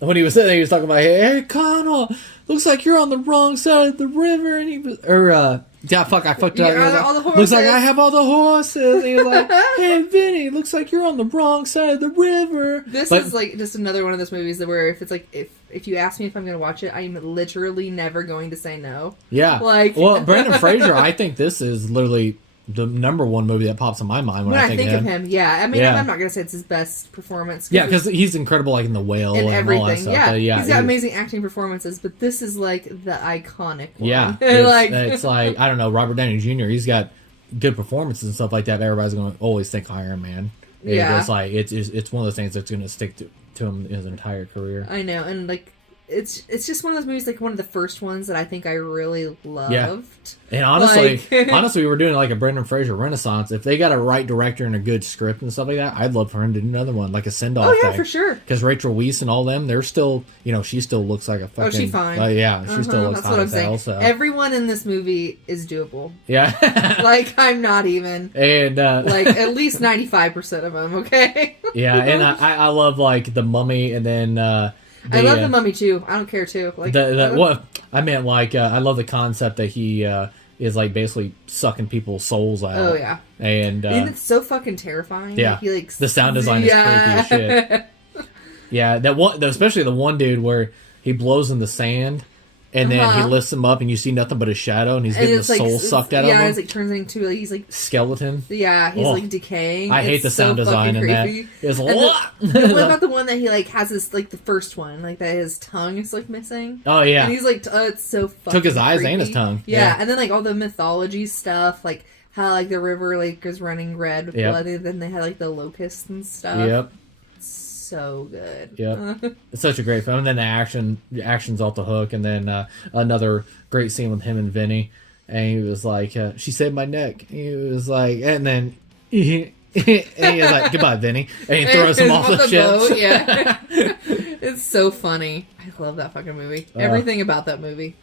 When he was sitting there, he was talking about, hey, Connell, looks like you're on the wrong side of the river. And he was, I fucked up. All the horses. Looks like I have all the horses. And he was like, hey, Vinny, looks like you're on the wrong side of the river. This is like just another one of those movies that where if it's like, if you ask me if I'm going to watch it, I'm literally never going to say no. Yeah. Like, well, Brendan Fraser, I think this is literally the number one movie that pops in my mind when I think of him. Yeah. I mean, I'm not going to say it's his best performance. Yeah, because he's incredible, like in The Whale and everything. all that stuff. Yeah, he's got amazing acting performances, but this is like the iconic one. Yeah, it's like, I don't know, Robert Downey Jr., he's got good performances and stuff like that, but everybody's going to always think Iron Man. It's like, it's one of those things that's going to stick to him his entire career. I know, and like, it's just one of those movies, like one of the first ones that I think I really loved. Yeah. And honestly, we were doing like a Brendan Fraser renaissance. If they got a right director and a good script and stuff like that, I'd love for him to do another one, like a send-off thing. Oh, yeah, for sure. Because Rachel Weisz and all them, they're still, she still looks like a fucking... Oh, she's fine. She still looks fine as hell. So. Everyone in this movie is doable. Yeah. Like, I'm not even... And, like, at least 95% of them, okay? Yeah, and I love, like, The Mummy, and then... I love The Mummy, too. I don't care, too. Like, what I meant, like, I love the concept that he is, like, basically sucking people's souls out. Oh, yeah. And it's so fucking terrifying. Yeah. Like, he, like, the sound design is creepy as shit. Yeah, especially the one dude where he blows in the sand, and then he lifts him up, and you see nothing but a shadow, and he's getting his soul sucked out of him. Yeah, it's like turns into he's like skeleton. Yeah, he's like decaying. I hate the sound design in that. It's what about the one that he like has his like the first one like that his tongue is like missing? Oh yeah, and he's like it's so fucking took his eyes creepy. And his tongue. Yeah, and then like all the mythology stuff like how like the river like is running red with blood, and then they had like the locusts and stuff. Yep. So good. Yep. It's such a great film. And then the action's off the hook. And then another great scene with him and Vinny. And he was like, she saved my neck. He was like, and then and he was like, goodbye, Vinny. And he throws him off the ship. Boat, yeah. It's so funny. I love that fucking movie. Everything about that movie.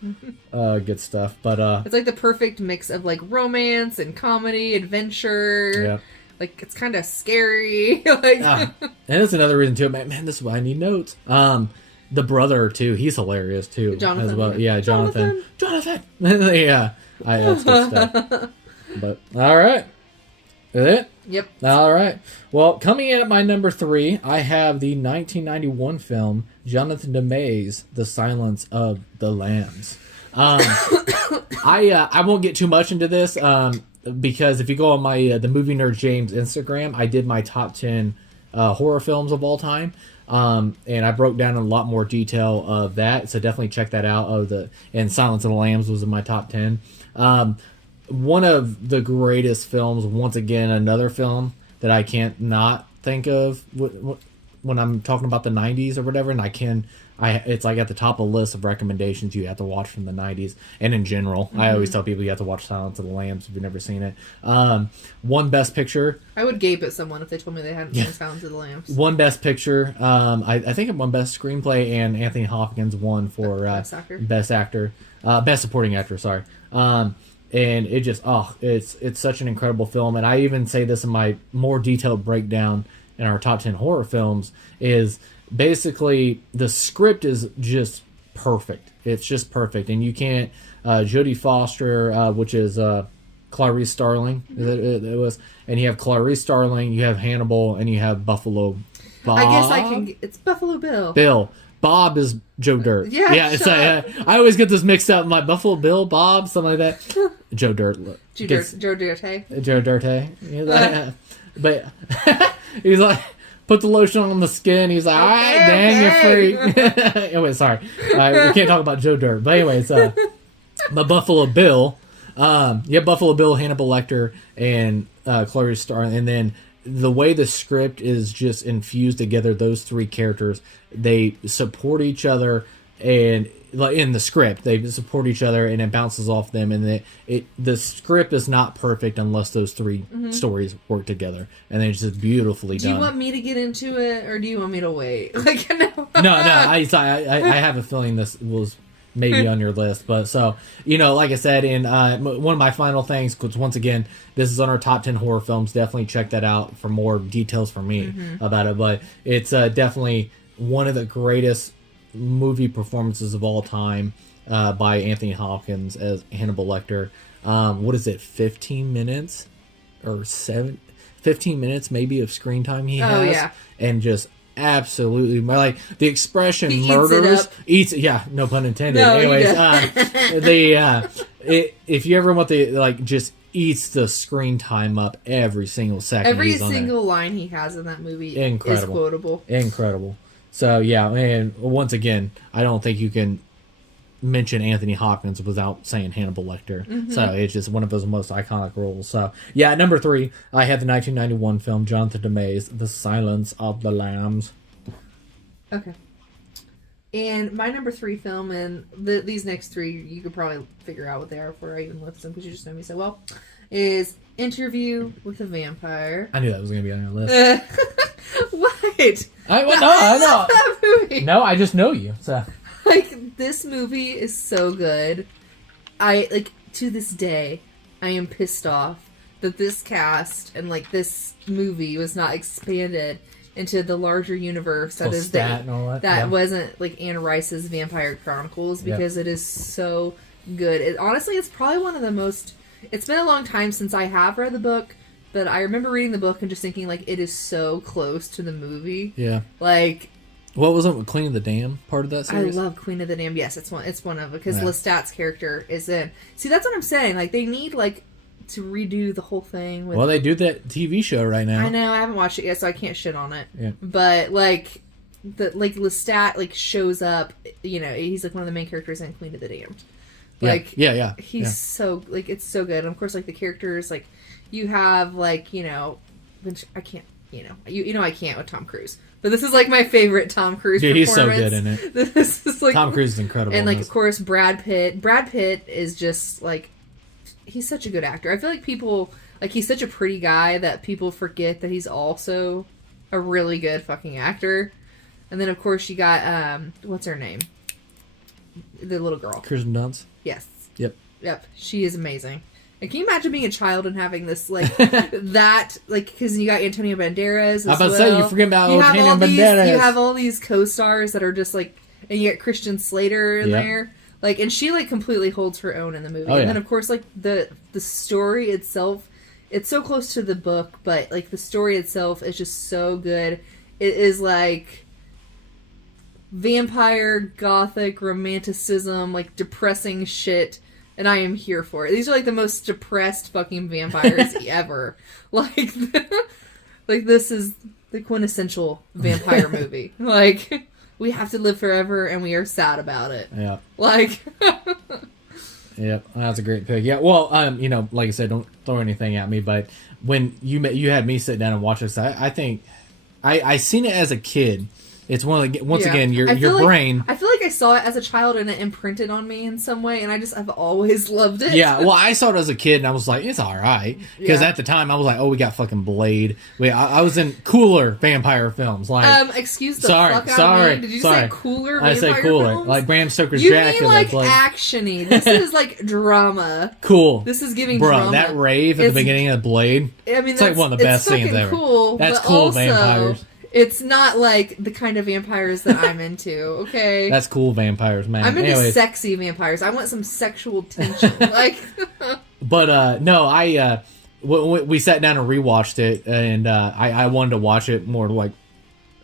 Good stuff. But it's like the perfect mix of like romance and comedy, adventure. Yeah. Like, it's kind of scary. Like, and that's another reason, too. Man, this is why I need notes. The brother, too, he's hilarious, too. Jonathan. As well. Yeah, Jonathan. Yeah. That's good stuff. But, all right. Is it? Yep. All right. Well, coming in at my number 3, I have the 1991 film, Jonathan Deme's The Silence of the Lambs. I won't get too much into this, because if you go on my the Movie Nerd James Instagram, I did my top 10 horror films of all time, and I broke down in a lot more detail of that. So definitely check that out. And Silence of the Lambs was in my top 10. One of the greatest films. Once again, another film that I can't not think of when I'm talking about the 90s or whatever, and it's like at the top of the list of recommendations you have to watch from the 90s and in general. Mm-hmm. I always tell people you have to watch Silence of the Lambs if you've never seen it. One Best Picture. I would gape at someone if they told me they hadn't seen Silence of the Lambs. One Best Picture. I think it won Best Screenplay, and Anthony Hopkins won for Best Actor. Best Supporting Actor, sorry. And it just, it's such an incredible film. And I even say this in my more detailed breakdown in our top 10 horror films is... Basically, the script is just perfect. It's just perfect. And you can't... Jodie Foster, which is Clarice Starling. It was. And you have Clarice Starling, you have Hannibal, and you have Buffalo Bob. I guess I can... It's Buffalo Bill. Bill. Bob is Joe Dirt. Yeah, it's I always get this mixed up. My Buffalo Bill, Bob, something like that. Joe Dirt. Joe Dirt. Joe Dirt. But he's like... Put the lotion on the skin. He's like, all right, dang, you're free. Anyway, sorry. We can't talk about Joe Dirt. But anyways, but Buffalo Bill. Buffalo Bill, Hannibal Lecter, and Clarice Starling. And then the way the script is just infused together, those three characters, they support each other. And like in the script, they support each other, and it bounces off them. And the script is not perfect unless those three stories work together, and it's just beautifully done. Do you want me to get into it, or do you want me to wait? Like no. No. I have a feeling this was maybe on your list. But so, like I said, and one of my final things, because once again, this is on our top 10 horror films. Definitely check that out for more details from me about it. But it's definitely one of the greatest movie performances of all time by Anthony Hopkins as Hannibal Lecter. What is it, 15 minutes or 15 minutes maybe of screen time he has? Oh, yeah. And just absolutely, like, the expression He murders eats it up. yeah, no pun intended. No, Anyways, if you ever want just eats the screen time up every single second. Every single line he has in that movie is quotable. Incredible. So yeah, and once again, I don't think you can mention Anthony Hopkins without saying Hannibal Lecter. So it's just one of those most iconic roles. So yeah, number 3, I had the 1991 film Jonathan Deme's The Silence of the Lambs. Okay. And my number 3 film, and these next 3, you could probably figure out what they are before I even list them, because you just know me so well, is Interview with a Vampire. I knew that was going to be on your list. What? I know. That movie. No, I just know you. So Like, this movie is so good. To this day, I am pissed off that this cast and, this movie was not expanded into the larger universe that is that wasn't, Anne Rice's Vampire Chronicles, because it is so good. Honestly, it's probably one of the most... It's been a long time since I have read the book, but I remember reading the book and just thinking, it is so close to the movie. Yeah. What was it? Queen of the Dam part of that series? I love Queen of the Dam. Yes, it's one of them, because Lestat's character is in. See, that's what I'm saying. They need to redo the whole thing. Well, they do that TV show right now. I know. I haven't watched it yet, so I can't shit on it. Yeah. But Lestat shows up. He's one of the main characters in Queen of the Damned. Yeah. He's so it's so good. And of course, the characters you have which I can't. I can't with Tom Cruise. But this is my favorite Tom Cruise performance. He's so good in it. This is Tom Cruise is incredible. And of course Brad Pitt. Brad Pitt is just he's such a good actor. I feel people he's such a pretty guy that people forget that he's also a really good fucking actor. And then of course you got what's her name? The little girl. Kirsten Dunst. Yes. Yep. She is amazing. And can you imagine being a child and having this, because you got Antonio Banderas as well. I was about to say, you forget about Antonio Banderas. You have all these co-stars that are just, and you get Christian Slater in there. And she, completely holds her own in the movie. And then, of course, the story itself, it's so close to the book, but, the story itself is just so good. It is, vampire, gothic, romanticism, depressing shit. And I am here for it. These are the most depressed fucking vampires ever. This is the quintessential vampire movie. We have to live forever and we are sad about it. Yeah. Yep, that's a great pick. Yeah, well, like I said, don't throw anything at me, but when you had me sit down and watch this, I think I seen it as a kid. It's once again your brain. I feel like I saw it as a child and it imprinted on me in some way, and I've always loved it. Yeah, well, I saw it as a kid and I was like, it's all right, because at the time I was like, oh, we got fucking Blade. I was in cooler vampire films excuse the fuck out of me. Did you say cooler? I said cooler, films? Bram Stoker's you Dracula. You mean actiony? This is drama. Cool. This is giving Bro, drama. That rave at the beginning of Blade. I mean, it's one of the best scenes ever. Cool. That's cool, also, vampires. It's not the kind of vampires that I'm into, okay? That's cool vampires, man. I'm into sexy vampires. I want some sexual tension. But, no, we sat down and rewatched it, and I wanted to watch it more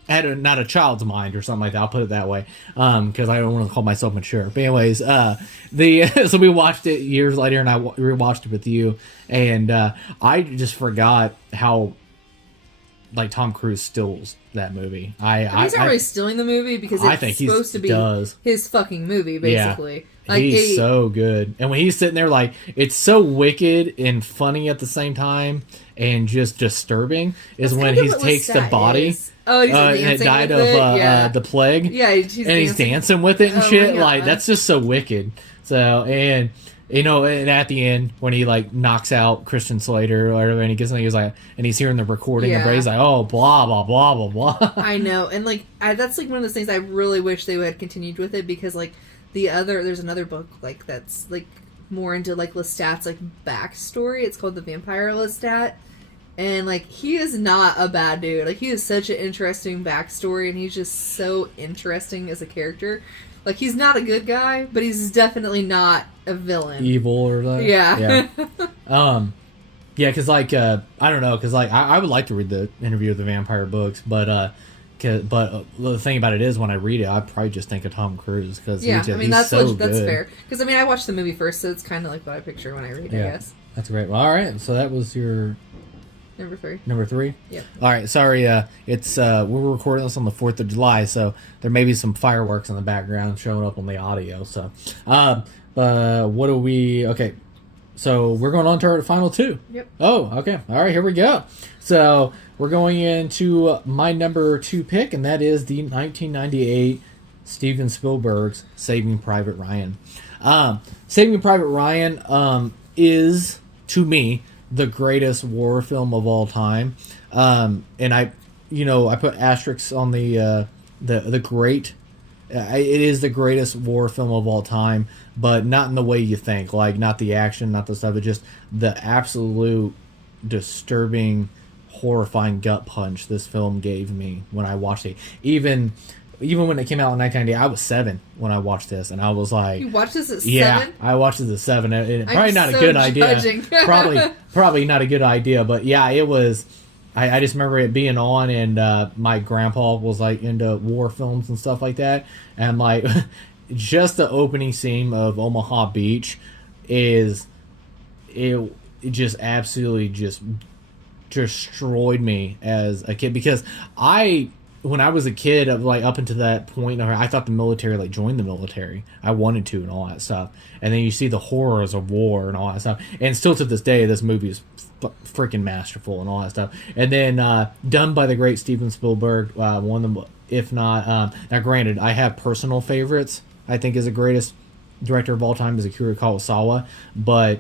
not a child's mind or something like that. I'll put it that way, because I don't want to call myself mature. But anyways, so we watched it years later, and I rewatched it with you, and I just forgot how Tom Cruise steals that movie. He's not really stealing the movie, because it's supposed to be his fucking movie, basically. Yeah. He's so good. And when he's sitting there, it's so wicked and funny at the same time and just disturbing is when he takes the body. Oh, he's and it died of the plague. Yeah, he's dancing with it and shit. That's just so wicked. So, and... and at the end, when he knocks out Christian Slater, or whatever, and he gets, and he's hearing the recording, and he's like, "Oh, blah blah blah blah blah." I know, and that's one of those things I really wish they would have continued with it, because There's another book like that's like more into like Lestat's like backstory. It's called The Vampire Lestat. And like he is not a bad dude. Like he has such an interesting backstory and he's just so interesting as a character. Like he's not a good guy, but he's definitely not a villain. Evil or like Yeah. Yeah, because like I don't know, because like I would like to read the Interview with the Vampire books, but the thing about it is when I read it, I probably just think of Tom Cruise because that's so that's good. fair. Because I mean, I watched the movie first, so it's kind of like what I picture when I read. I guess that's great. Well, all right, so that was your number 3. Yeah. All right. Sorry. It's we're recording this on the 4th of July, so there may be some fireworks in the background showing up on the audio. So, what do we? Okay. So we're going on to our final 2. Yep. Oh, okay. All right, here we go. So we're going into my number 2 pick, and that is the 1998 Steven Spielberg's Saving Private Ryan. Saving Private Ryan is, to me, the greatest war film of all time. And I put asterisks on the great. It is the greatest war film of all time, but not in the way you think. Like, not the action, not the stuff. It's just the absolute disturbing, horrifying gut punch this film gave me when I watched it. Even when it came out in 1998, I was 7 when I watched this, and I was like, "You watched this at 7?" Yeah, I watched this at 7. And probably not so a good idea. probably not a good idea, but yeah, it was. I just remember it being on, and my grandpa was like into war films and stuff like that, and like just the opening scene of Omaha Beach is it just absolutely just destroyed me as a kid, because when I was a kid, like up until that point, I thought the military, like, joined the military. I wanted to and all that stuff. And then you see the horrors of war and all that stuff. And still to this day, this movie is freaking masterful and all that stuff. And then done by the great Steven Spielberg, one of them, if not. Now, granted, I have personal favorites. I think is the greatest director of all time is Akira Kurosawa, but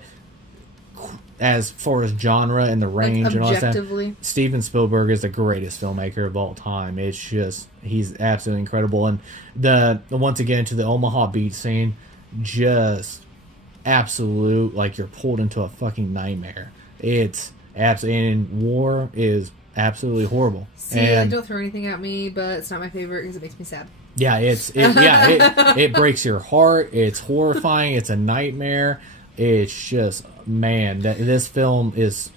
as far as genre and the range, like, and all that stuff, Steven Spielberg is the greatest filmmaker of all time. It's just, he's absolutely incredible. And the once again, to the Omaha Beach scene, just absolute, like, you're pulled into a fucking nightmare. It's absolutely, and war is absolutely horrible. See, and don't throw anything at me, but it's not my favorite because it makes me sad. Yeah, it breaks your heart. It's horrifying. It's a nightmare. It's just, man, this film is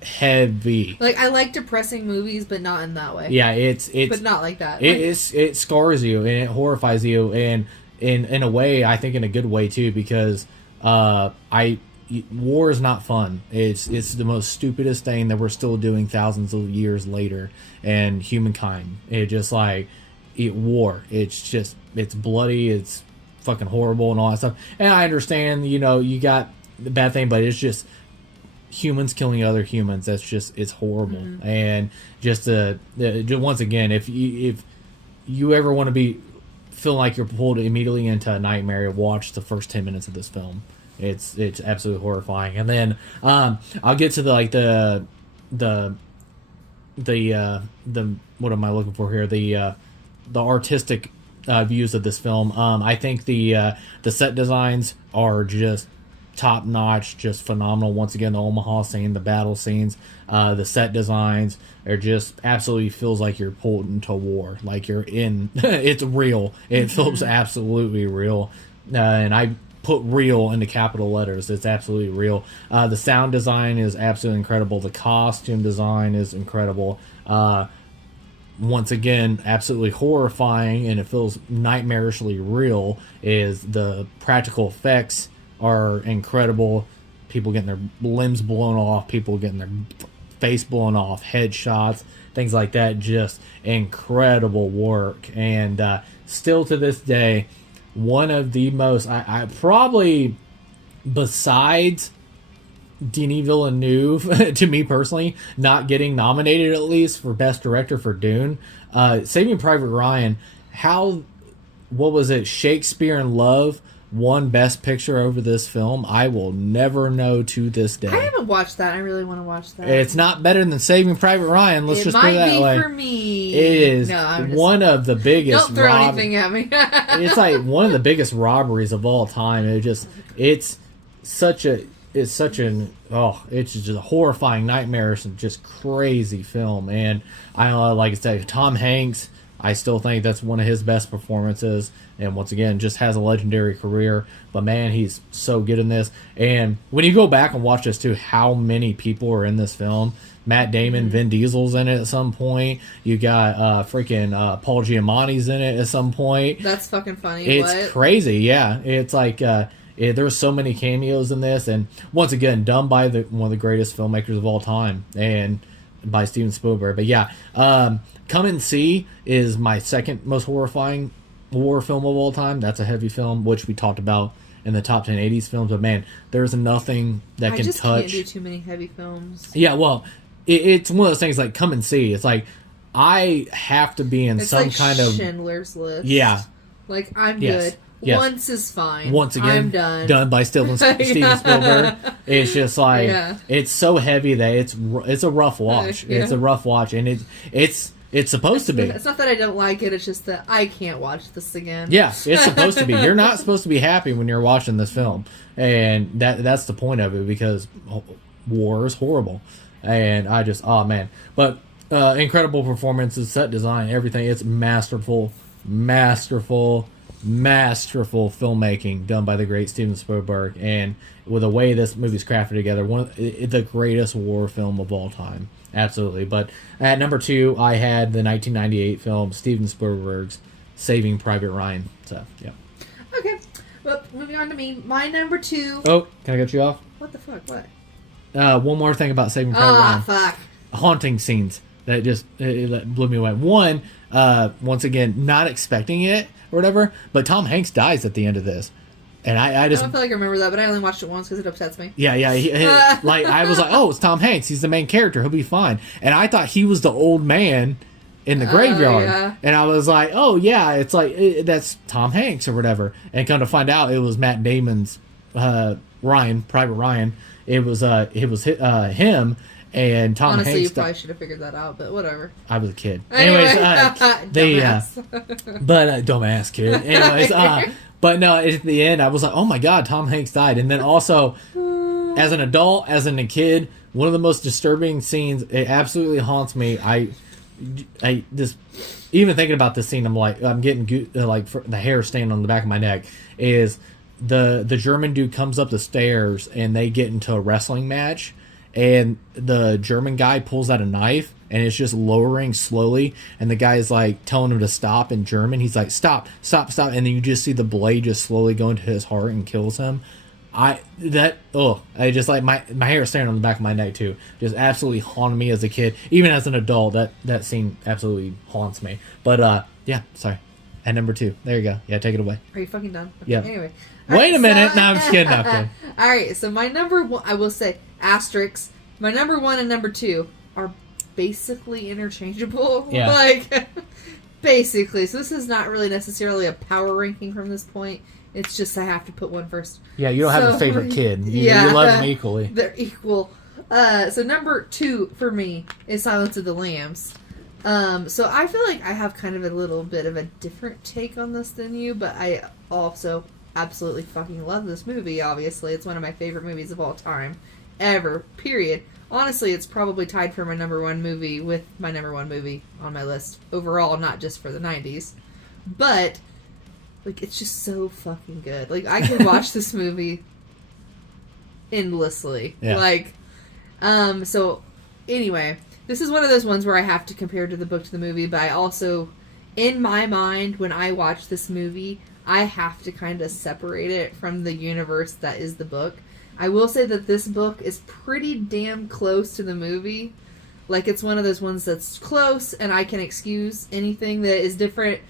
heavy. Like, I like depressing movies, but not in that way. Yeah, it's but not like that. It scars you and it horrifies you, and in a way, I think in a good way too, because war is not fun. It's the most stupidest thing that we're still doing thousands of years later, and humankind. It just like war. It's just, it's bloody. It's fucking horrible and all that stuff. And I understand, you got the bad thing, but it's just humans killing other humans. That's just, it's horrible. Mm-hmm. And just once again, if you ever want to feel like you're pulled immediately into a nightmare, watch the first 10 minutes of this film. It's absolutely horrifying. And then I'll get to the what am I looking for here? The artistic views of this film. I think the set designs are just top notch, just phenomenal. Once again, the Omaha scene, the battle scenes, the set designs are just absolutely, feels like you're pulled into war, like you're in. It's real. It feels absolutely real, and I put real into capital letters. It's absolutely real. The sound design is absolutely incredible. The costume design is incredible. Once again, absolutely horrifying, and it feels nightmarishly real, is the practical effects are incredible. People getting their limbs blown off, people getting their face blown off, headshots, things like that. Just incredible work. And still to this day, one of the most, I probably, besides Denis Villeneuve, to me personally, not getting nominated at least for Best Director for Dune, Saving Private Ryan, what was it, Shakespeare in Love won Best Picture over this film, I will never know to this day. I haven't watched that. I really want to watch that. It's not better than Saving Private Ryan. Let's just put it that way. It might be for me. It is one of the biggest. Don't throw anything at me. It's like one of the biggest robberies of all time. It's such an it's just a horrifying, nightmarish, and just crazy film. And like I said, Tom Hanks, I still think that's one of his best performances. And once again, just has a legendary career. But man, he's so good in this. And when you go back and watch this too, how many people are in this film? Matt Damon, Vin Diesel's in it at some point. You got Paul Giamatti's in it at some point. That's fucking funny. It's crazy, yeah. It's like there's so many cameos in this, and once again, done by one of the greatest filmmakers of all time, and by Steven Spielberg. But yeah, Come and See is my second most horrifying war film of all time. That's a heavy film, which we talked about in the top 10 80s films. But man, there's nothing that can touch. I just can't do too many heavy films. Yeah, well, it's one of those things like Come and See. It's like I have to be in some kind of Schindler's List. Yeah, like I'm good. Yes. Once is fine. Once again, I'm done by Steven Spielberg. It's just like it's so heavy that it's a rough watch. It's a rough watch, and it's supposed to be. It's not that I don't like it. It's just that I can't watch this again. Yeah, it's supposed to be. You're not supposed to be happy when you're watching this film, and that's the point of it, because war is horrible. And I just, oh man. But incredible performances, set design, everything. It's masterful filmmaking done by the great Steven Spielberg. And with the way this movie's crafted together, one of the greatest war film of all time. Absolutely. But at number 2, I had the 1998 film Steven Spielberg's Saving Private Ryan. So, yeah. Okay. Well, moving on to me. My number 2. Oh, can I get you off? What the fuck? What? One more thing about Saving Private Ryan. Fuck. Haunting scenes that just that blew me away. One, once again, not expecting it or whatever, but Tom Hanks dies at the end of this. And I just... I don't feel like I remember that, but I only watched it once because it upsets me. Yeah. Like, I was like, oh, it's Tom Hanks. He's the main character. He'll be fine. And I thought he was the old man in the graveyard. Yeah. And I was like, oh, yeah, it's like, that's Tom Hanks or whatever. And come to find out, it was Matt Damon's Private Ryan. It was him and Tom Honestly, Hanks. You probably should have figured that out, but whatever. I was a kid. Anyway. Anyways, dumbass kid. Anyways, but no, at the end, I was like, oh my god, Tom Hanks died. And then also, as an adult, as a kid, one of the most disturbing scenes, it absolutely haunts me. I just, even thinking about this scene, I'm getting like the hair standing on the back of my neck, is the German dude comes up the stairs and they get into a wrestling match, and the German guy pulls out a knife and it's just lowering slowly, and the guy's like telling him to stop in German. He's like, stop, and then you just see the blade just slowly go into his heart and kills him. I just like my hair is standing on the back of my neck too. Just absolutely haunted me as a kid. Even as an adult, that scene absolutely haunts me. But yeah, sorry. At number 2. There you go. Yeah, take it away. Are you fucking done? Okay, yeah. Anyway. Wait a minute. No, I'm just kidding. Okay. All right. So my number 1, I will say asterisk. My number 1 and number 2 are basically interchangeable. Yeah. Like, basically. So this is not really necessarily a power ranking from this point. It's just I have to put one first. Yeah, you don't have a favorite kid. You love them equally. They're equal. So number 2 for me is Silence of the Lambs. So I feel like I have kind of a little bit of a different take on this than you, but I also absolutely fucking love this movie, obviously. It's one of my favorite movies of all time. Ever. Period. Honestly, it's probably tied for my number 1 movie with my number 1 movie on my list. Overall, not just for the 90s. But, like, it's just so fucking good. Like, I can watch this movie endlessly. Yeah. Like, so, anyway... This is one of those ones where I have to compare to the book to the movie, but I also, in my mind, when I watch this movie, I have to kind of separate it from the universe that is the book. I will say that this book is pretty damn close to the movie. Like, it's one of those ones that's close, and I can excuse anything that is different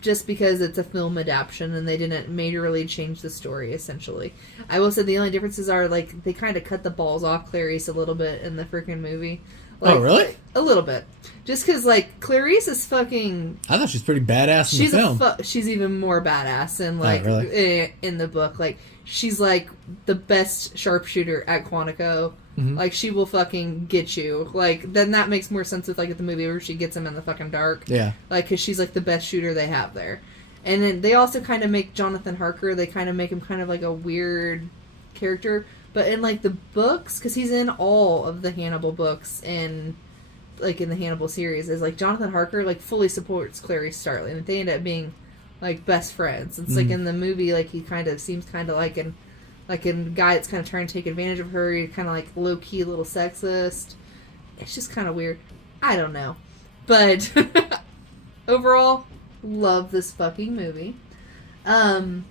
just because it's a film adaptation and they didn't majorly change the story, essentially. I will say the only differences are, like, they kind of cut the balls off Clarice a little bit in the freaking movie. Like, oh, really? A little bit. Just because, like, Clarice is fucking... I thought she's pretty badass in the film. She's even more badass in, like, really? in the book. Like, she's, like, the best sharpshooter at Quantico. Mm-hmm. Like, she will fucking get you. Like, then that makes more sense with, like, the movie where she gets him in the fucking dark. Yeah. Like, because she's, like, the best shooter they have there. And then they also kind of make Jonathan Harker, they kind of make him kind of, like, a weird character. But in, like, the books, because he's in all of the Hannibal books and... like in the Hannibal series, is like Jonathan Harker like fully supports Clarice Starling. They end up being like best friends. It's like in the movie, like he kind of seems kind of like a guy that's kind of trying to take advantage of her. He's kind of like low key, a little sexist. It's just kind of weird. I don't know, but overall, love this fucking movie. I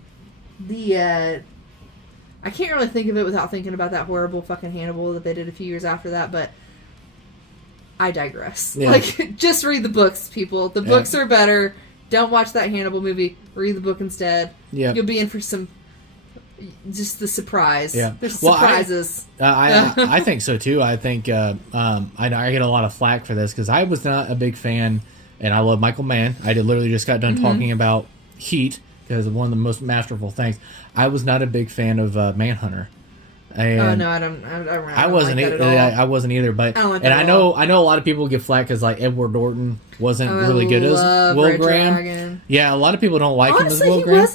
can't really think of it without thinking about that horrible fucking Hannibal that they did a few years after that, but I digress. Yeah. Like, just read the books, people. The books are better. Don't watch that Hannibal movie. Read the book instead. Yeah. You'll be in for just the surprise. Yeah. There's surprises. I think so, too. I think, I get a lot of flack for this, because I was not a big fan, and I love Michael Mann. I literally just got done talking about Heat, because one of the most masterful things. I was not a big fan of Manhunter. And no, I don't wasn't. Like that at all. I wasn't either. But I know a lot of people get flack because like Edward Norton wasn't really good as Will Graham. Dragon. Yeah, a lot of people don't like him as Will Graham.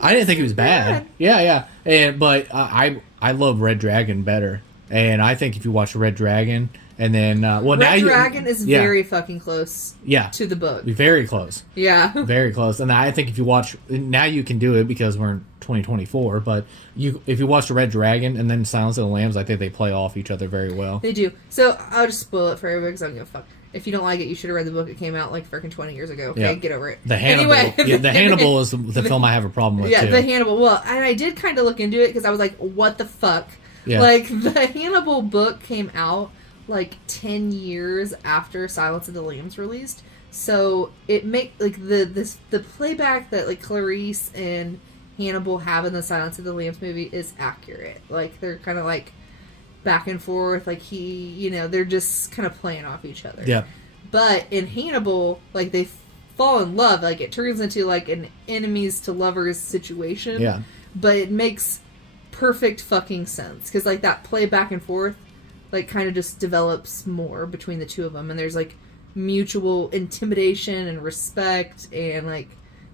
I didn't think he was bad. Yeah. But I love Red Dragon better, and I think if you watch Red Dragon. And then, Red Dragon is very fucking close to the book. Very close. Yeah. Very close. And I think if you watch, now you can do it because we're in 2024, but if you watch the Red Dragon and then Silence of the Lambs, I think they play off each other very well. They do. So, I'll just spoil it for everybody because I don't give a fuck. If you don't like it, you should have read the book. It came out like freaking 20 years ago. Okay, yeah. Get over it. The Hannibal, the Hannibal is the film I have a problem with, too. The Hannibal. Well, and I did kind of look into it because I was like, what the fuck? Yeah. Like, the Hannibal book came out like 10 years after Silence of the Lambs released, so it like the playback that like Clarice and Hannibal have in the Silence of the Lambs movie is accurate. Like they're kind of like back and forth, like they're just kind of playing off each other. Yeah. But in Hannibal, like they fall in love, like it turns into like an enemies to lovers situation. Yeah. But it makes perfect fucking sense because like that play back and forth like kind of just develops more between the two of them, and there's like mutual intimidation and respect, and like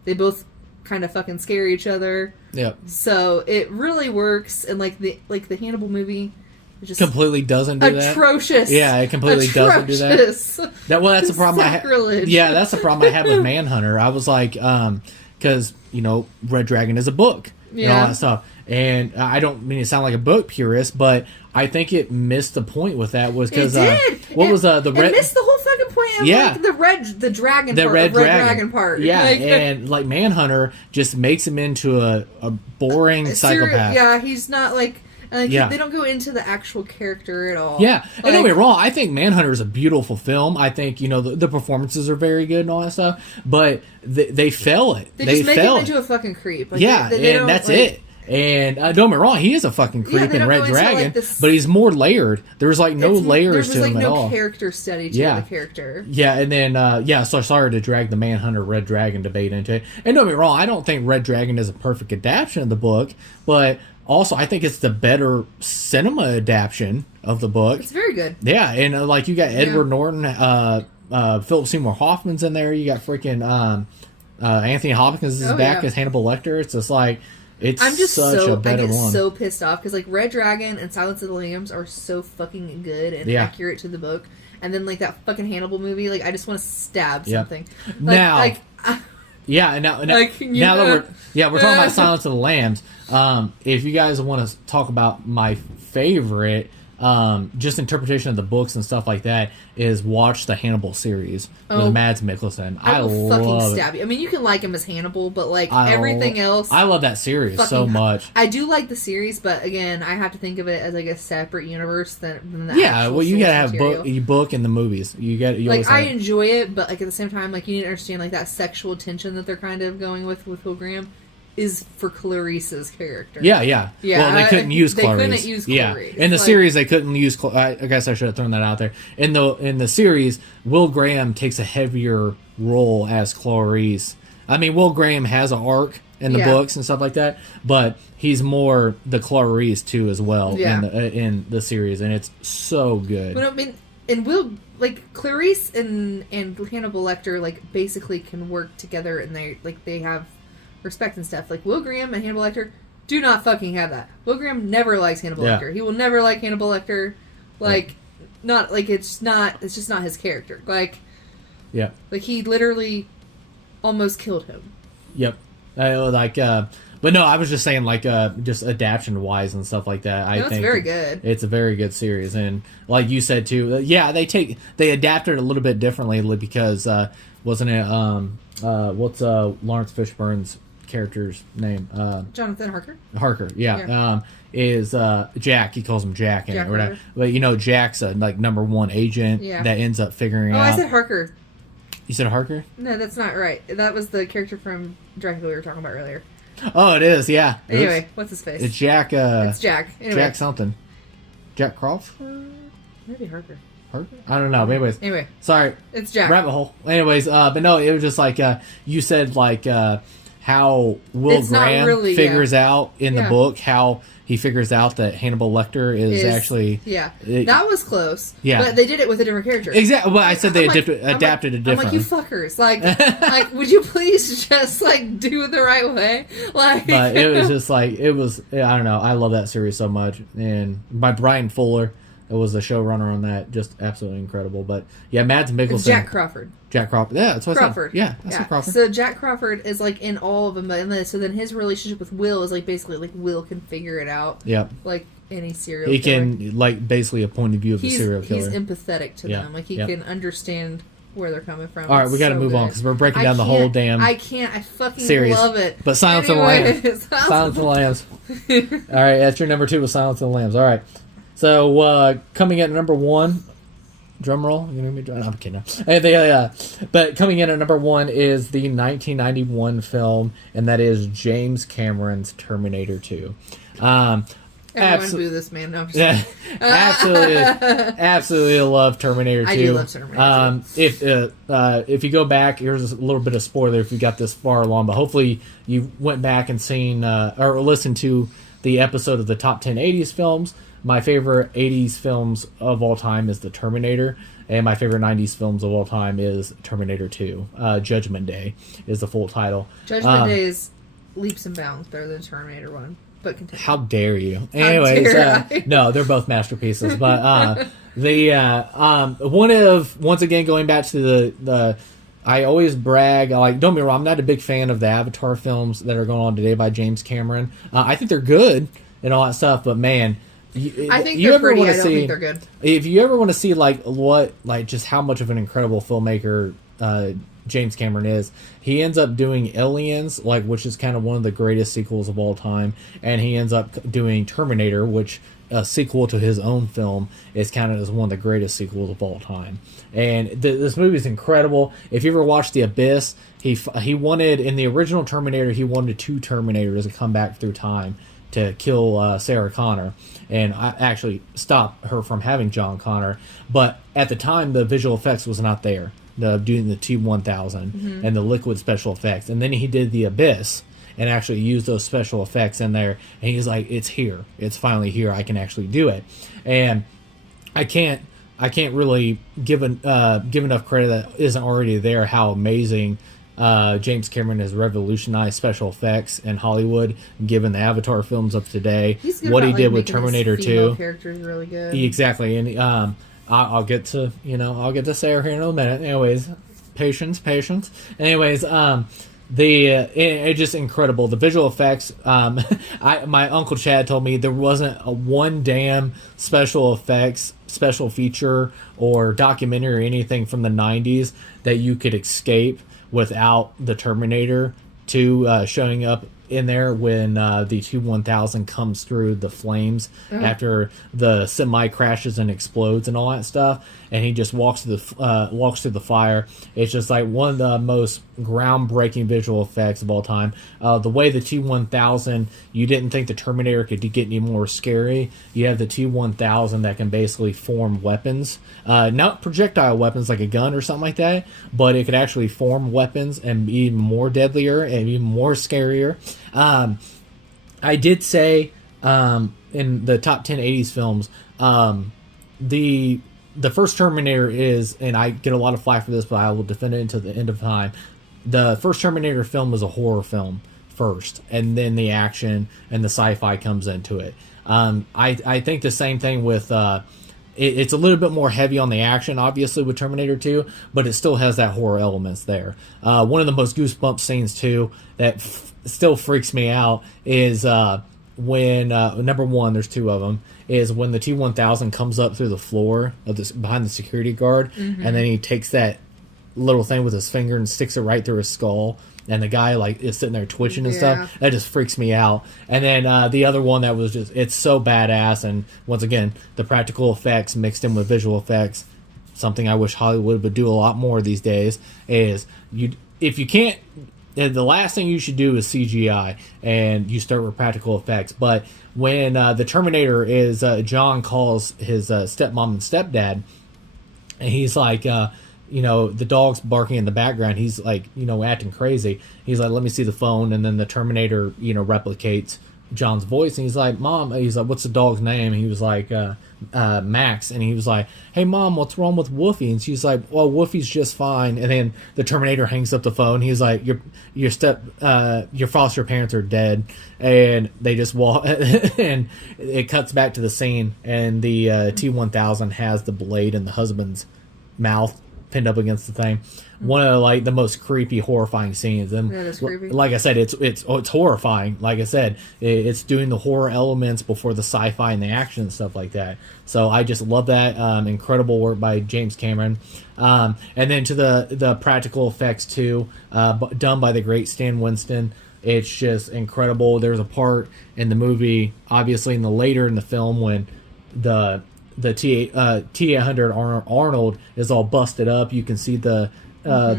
they both kind of fucking scare each other. Yeah. So it really works, and like the Hannibal movie just completely doesn't do that. Atrocious. Yeah, it completely doesn't do that. That's the problem. That's the problem I had with Manhunter. I was like, because Red Dragon is a book and all that stuff. And I don't mean to sound like a book purist, but I think it missed the point with that was because it was the red? It missed the whole fucking point of like the dragon part. Yeah, and like Manhunter just makes him into a boring psychopath. Yeah, he's not like. They don't go into the actual character at all. Yeah, and don't get me wrong, I think Manhunter is a beautiful film. I think, the performances are very good and all that stuff, but they fail it. They just make him into a fucking creep. Like, and that's it. And don't get me wrong, he is a fucking creep in Red Dragon, but he's more layered. There's like no layers to him at all. There's no character study to the character. Yeah, and then, so sorry to drag the Manhunter Red Dragon debate into it. And don't get me wrong, I don't think Red Dragon is a perfect adaptation of the book, but also I think it's the better cinema adaptation of the book. It's very good. Yeah, and like you got Edward Norton, Philip Seymour Hoffman's in there, you got freaking Anthony Hopkins is back as Hannibal Lecter. It's just like... I'm just a better one. So pissed off because like Red Dragon and Silence of the Lambs are so fucking good and accurate to the book, and then like that fucking Hannibal movie, like I just want to stab something. Now that we're talking about Silence of the Lambs. If you guys want to talk about my favorite, just interpretation of the books and stuff like that, is watch the Hannibal series with Mads Mikkelsen. I will fucking stab you. I mean, you can like him as Hannibal, but like everything else, I love that series so much. I do like the series, but again, I have to think of it as like a separate universe than the you gotta have book and the movies. I enjoy it, but like at the same time, like you need to understand like that sexual tension that they're kind of going with Will Graham. is for Clarice's character. Yeah. Well, they couldn't use Clarice. They couldn't use Clarice. Yeah, in the series they couldn't use. I guess I should have thrown that out there. In the series, Will Graham takes a heavier role as Clarice. I mean, Will Graham has an arc in the books and stuff like that, but he's more the Clarice too as well in the series, and it's so good. But I mean, and Clarice and Hannibal Lecter basically can work together, and they have respect and stuff. Will Graham and Hannibal Lecter do not fucking have that. Will Graham never likes Hannibal Lecter. He will never like Hannibal Lecter. It's just not his character. He literally almost killed him. Yep. But no, I was just saying, just adaptation wise and stuff like that. I think it's very good. It's a very good series, and like you said too, they adapted it a little bit differently because wasn't it what's Lawrence Fishburne's character's name? Jonathan Harker. Harker, yeah. Is Jack? He calls him Jack in it, or whatever. But Jack's a number one agent that ends up figuring out. I said Harker. You said Harker? No, that's not right. That was the character from Dracula we were talking about earlier. Oh, it is, yeah. Anyway, what's his face? It's Jack. It's Jack. Anyway. Jack something. Jack Croft? Maybe Harker. Harker? I don't know. Anyways. Anyway. Sorry. It's Jack. Rabbit hole. Anyways, but no, it was just you said how Will Graham figures out in the book how he figures out that Hannibal Lecter is actually... Yeah. That was close. Yeah. But they did it with a different character. Exactly. Well, I said they adapted it differently. I'm you fuckers. Would you please just, do it the right way? But it was just I don't know. I love that series so much. And by Brian Fuller, it was the showrunner on that. Just absolutely incredible. But, yeah, Mads Mikkelsen. It's Jack Crawford. Jack Crawford. Yeah, that's what Crawford. I said. Yeah, Crawford. So Jack Crawford is in all of them, and so then his relationship with Will is basically Will can figure it out. Yep. Like any serial he killer. He can basically a point of view of the serial killer. He's empathetic to them. He can understand where they're coming from. All right, we got to move on because we're breaking down the whole damn. I can't. I fucking series. love it. But Silence of the Lambs. Silence of the Lambs. All right, that's your number 2 with Silence of the Lambs. All right. So coming in at number 1. Drum roll. You know me? No, I'm kidding. But coming in at number 1 is the 1991 film, and that is James Cameron's Terminator 2. Everyone boo this man. No, I'm just absolutely love Terminator 2. I do love Terminator 2. If you go back, here's a little bit of spoiler if you got this far along, but hopefully you went back and seen or listened to the episode of the top 10 80s films. My favorite 80s films of all time is The Terminator, and my favorite 90s films of all time is Terminator 2. Judgment Day is the full title. Judgment Day is leaps and bounds better than Terminator 1, but continue. How dare you? Anyways, no, they're both masterpieces, but once again, going back to the I always brag, don't get me wrong, I'm not a big fan of the Avatar films that are going on today by James Cameron. I think they're good and all that stuff, but man... I think they're pretty. I don't think they're good. If you ever want to see just how much of an incredible filmmaker James Cameron is, he ends up doing Aliens, which is kind of one of the greatest sequels of all time, and he ends up doing Terminator, which a sequel to his own film is counted as one of the greatest sequels of all time. And this movie is incredible. If you ever watched The Abyss, he wanted in the original Terminator, he wanted 2 Terminators to come back through time to kill Sarah Connor and actually stop her from having John Connor. But at the time, the visual effects was not there. Doing the T-1000 and the liquid special effects. And then he did The Abyss and actually used those special effects in there. And he's like, it's here. It's finally here. I can actually do it. And I can't really give enough credit that isn't already there how amazing James Cameron has revolutionized special effects in Hollywood, given the Avatar films of today. What he did with Terminator 2. Characters really good. Exactly, and I'll get to Sarah here in a minute. Anyways, patience. Anyways, it's just incredible. The visual effects. My Uncle Chad told me there wasn't one damn special feature or documentary or anything from the 90s that you could escape without the Terminator 2 showing up in there when the T-1000 comes through the flames after the semi crashes and explodes and all that stuff, and he just walks through the fire. It's just like one of the most groundbreaking visual effects of all time. The way the T-1000, you didn't think the Terminator could get any more scary. You have the T-1000 that can basically form weapons, not projectile weapons like a gun or something like that, but it could actually form weapons and be even more deadlier and even more scarier. I did say in the top 10 80s films, the first Terminator is, and I get a lot of flack for this, but I will defend it until the end of time. The first Terminator film was a horror film first, and then the action and the sci-fi comes into it. I think the same thing with it's a little bit more heavy on the action, obviously, with Terminator 2, but it still has that horror elements there. One of the most goosebump scenes, too, that still freaks me out is when, number one, there's two of them, is when the T-1000 comes up through the floor of this behind the security guard, and then he takes that little thing with his finger and sticks it right through his skull, and the guy like is sitting there twitching and stuff. That just freaks me out. And then the other one that was just, it's so badass, and once again, the practical effects mixed in with visual effects, something I wish Hollywood would do a lot more these days, is if you can't, the last thing you should do is CGI, and you start with practical effects. But when the Terminator is, John calls his stepmom and stepdad, and he's like, the dog's barking in the background. He's like, acting crazy. He's like, let me see the phone. And then the Terminator, replicates John's voice. And he's like, Mom, he's like, what's the dog's name? And he was like, Max. And he was like, hey, Mom, what's wrong with Woofy? And she's like, well, Woofy's just fine. And then the Terminator hangs up the phone. He's like, your foster parents are dead. And they just walk, and it cuts back to the scene. And the T-1000 has the blade in the husband's mouth pinned up against the thing. One of the most creepy, horrifying scenes. And that's creepy. Like I said, it's horrifying. Like I said, it's doing the horror elements before the sci-fi and the action and stuff like that. So I just love that. Incredible work by James Cameron. And then to the practical effects too, done by the great Stan Winston. It's just incredible. There's a part in the movie, obviously later in the film, when the T-800 Arnold is all busted up. You can see the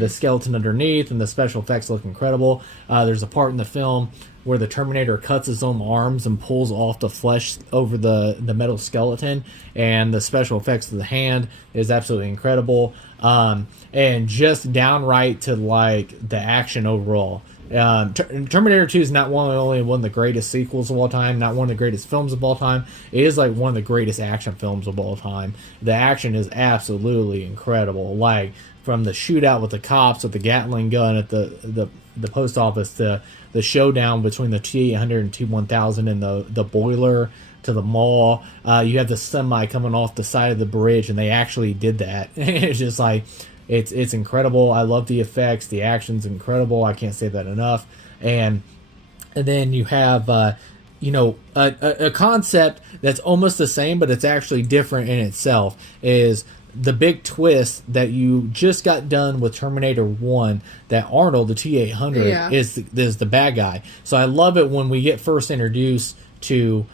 skeleton underneath, and the special effects look incredible. There's a part in the film where the Terminator cuts his own arms and pulls off the flesh over the metal skeleton, and the special effects of the hand is absolutely incredible. And just downright to the action overall. Terminator 2 is not only one of the greatest sequels of all time, not one of the greatest films of all time. It is one of the greatest action films of all time. The action is absolutely incredible. From the shootout with the cops with the Gatling gun at the post office to the showdown between the T-800 and T-1000 and the boiler to the mall. You have the semi coming off the side of the bridge, and they actually did that. It's just It's incredible. I love the effects. The action's incredible. I can't say that enough. And then you have, a concept that's almost the same, but it's actually different in itself, is the big twist that you just got done with Terminator 1, that Arnold, the T-800, is the bad guy. So I love it when we get first introduced to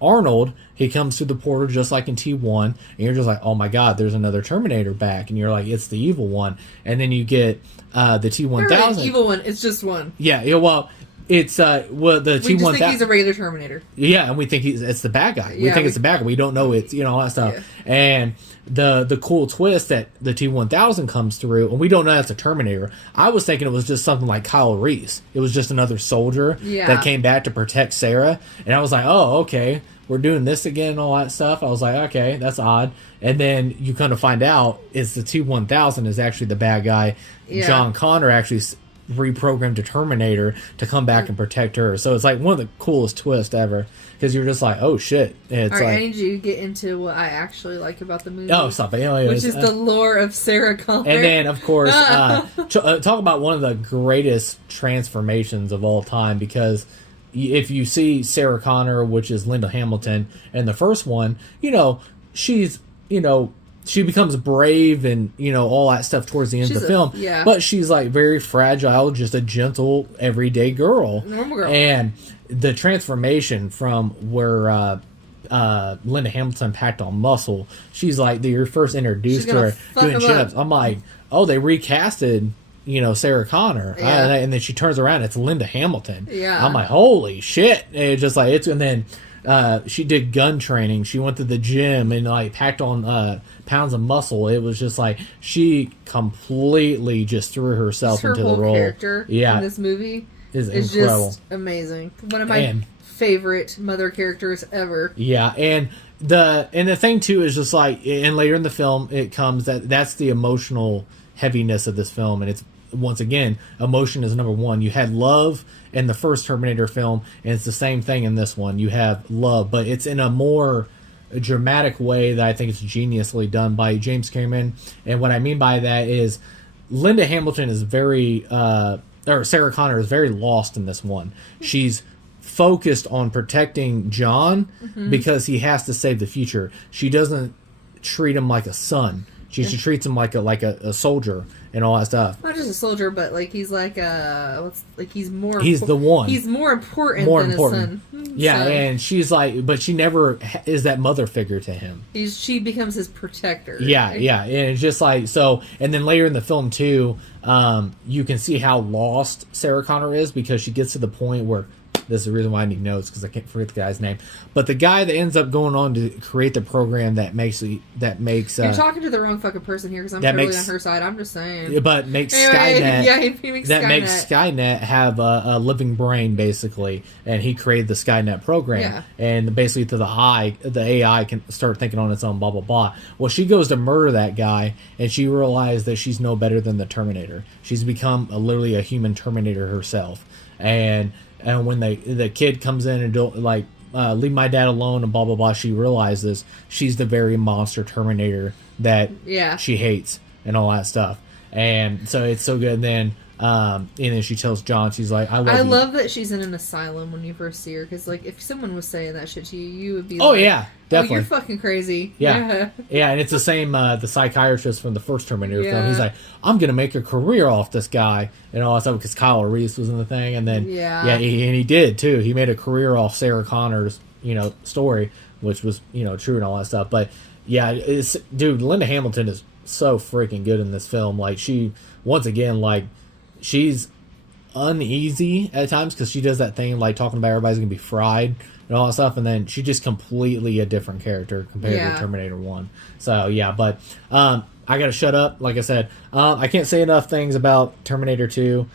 Arnold. He comes through the portal just like in T1, and you're just like, oh my god, there's another Terminator back, and you're like, it's the evil one. And then you get the T-1000. Right, evil one, it's just one. Yeah, well, it's the T-1000. We just think he's a regular Terminator. Yeah, and we think it's the bad guy. We think it's the bad guy. We don't know it's, all that stuff. Yeah. And the cool twist that the T-1000 comes through, and we don't know that's a Terminator. I was thinking it was just something like Kyle Reese. It was just another soldier that came back to protect Sarah. And I was like, oh, okay, we're doing this again and all that stuff. I was like, okay, that's odd. And then you kind of find out is the T-1000 is actually the bad guy. Yeah. John Connor actually reprogrammed a Terminator to come back and protect her. So it's one of the coolest twists ever, because you're just like, oh shit. It's all right, I need you to get into what I actually like about the movie. Oh, stop it. Which is the lore of Sarah Connor. And then, of course, talk about one of the greatest transformations of all time, because if you see Sarah Connor, which is Linda Hamilton, in the first one, she's, she becomes brave and all that stuff towards the end of the film. Yeah. But she's like very fragile, just a gentle everyday girl. Normal girl. And the transformation from where Linda Hamilton packed on muscle, she's like you're first introduced to her doing chin-ups. I'm like, oh, they recasted Sarah Connor, and then she turns around, it's Linda Hamilton. Yeah. I'm like, holy shit! And it's just like and then she did gun training. She went to the gym and like packed on pounds of muscle. It was just like she completely just threw herself into the role. Character in this movie is incredible, just amazing. One of my favorite mother characters ever. Yeah, and the thing too is just like, and later in the film it comes that's the emotional heaviness of this film, and it's once again emotion is number one. You had love in the first Terminator film, and it's the same thing in this one. You have love, but it's in a more dramatic way that I think it's geniusly done by James Cameron. And what I mean by that is Linda Hamilton is or Sarah Connor is very lost in this one. She's focused on protecting John because he has to save the future. She doesn't treat him like a son. She treats him like a soldier and all that stuff. Not just a soldier, but like he's like he's more. He's the one. He's more important than his son. Yeah, and she's like, but she never is that mother figure to him. She becomes his protector. Yeah, yeah, and it's just like so. And then later in the film too, you can see how lost Sarah Connor is because she gets to the point where. This is the reason why I need notes because I can't forget the guy's name. But the guy that ends up going on to create the program that makes You're talking to the wrong fucking person here because I'm totally on her side. I'm just saying. But makes anyway, Skynet. Yeah, he makes that Skynet. Makes Skynet have a living brain basically, and he created the Skynet program. Yeah. And basically, the AI can start thinking on its own. Blah blah blah. Well, she goes to murder that guy, and she realized that she's no better than the Terminator. She's become literally a human Terminator herself, and when the kid comes in and don't leave my dad alone and blah blah blah, she realizes she's the very monster Terminator that she hates and all that stuff. And so it's so good. And then she tells John, she's like, I love that she's in an asylum when you first see her because like if someone was saying that shit to you, you would be definitely. You're fucking crazy. Yeah. And it's the same, the psychiatrist from the first Terminator film. He's like, I'm going to make a career off this guy and all that stuff because Kyle Reese was in the thing. And then, and he did too. He made a career off Sarah Connor's, story, which was, true and all that stuff. But yeah, dude, Linda Hamilton is so freaking good in this film. Like she, once again, like she's uneasy at times because she does that thing like talking about everybody's going to be fried and all that stuff, and then she's just completely a different character compared to Terminator 1. So, yeah, but I gotta shut up. Like I said, I can't say enough things about Terminator 2.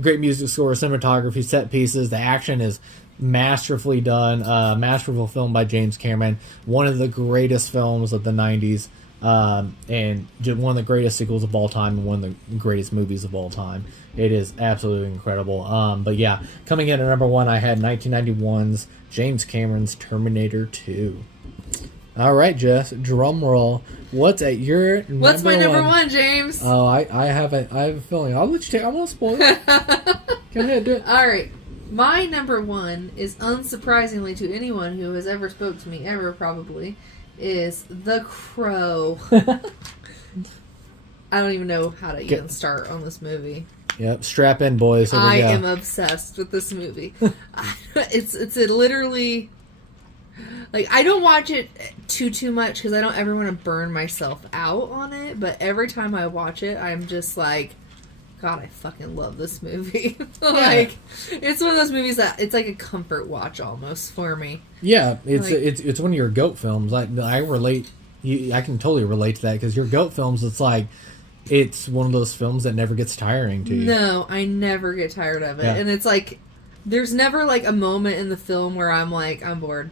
Great music score, cinematography, set pieces. The action is masterfully done. Masterful film by James Cameron. One of the greatest films of the 90s. And one of the greatest sequels of all time and one of the greatest movies of all time. It is absolutely incredible. But yeah, coming in at number one, I had 1991's James Cameron's Terminator 2. All right, Jess, drum roll. What's at your number What's my number one? one, James? Oh, I have a feeling. I'll let you take. I won't spoil it. Go ahead, do it. All right. My number one is unsurprisingly to anyone who has ever spoke to me ever probably is The Crow. I don't even know how to even start on this movie. Yep, strap in, boys. Here we I go. am obsessed with this movie. It's literally like I don't watch it too much because I don't ever want to burn myself out on it. But every time I watch it, I'm just like, God, I fucking love this movie. It's one of those movies that it's like a comfort watch almost for me. Yeah, it's one of your GOAT films. I relate. I can totally relate to that because your GOAT films. It's like it's one of those films that never gets tiring to you. No, I never get tired of it, and it's like there's never like a moment in the film where I'm like I'm bored.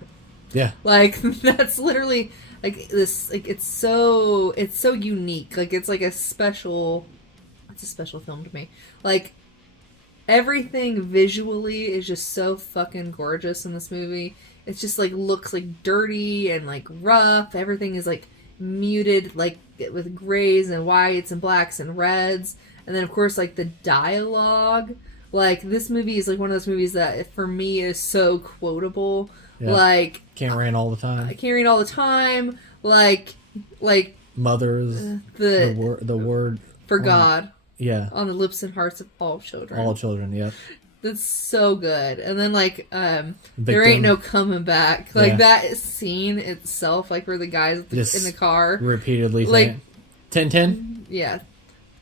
Yeah, like that's literally like this. Like it's so unique. Like it's like a special. It's a special film to me. Like, everything visually is just so fucking gorgeous in this movie. It's just, like, looks, like, dirty and, like, rough. Everything is, like, muted, like, with grays and whites and blacks and reds. And then, of course, like, the dialogue. Like, this movie is, like, one of those movies that, for me, is so quotable. Yeah. Like... Can't read all the time. I can't read all the time. Like... Like mothers, the word for God. Yeah. On the lips and hearts of all children. All children, yep. That's so good. And then, like, Victim. there ain't no coming back. Like, Yeah. that scene itself, like, where the guys in the car. Repeatedly like, saying, 10-10? Yeah.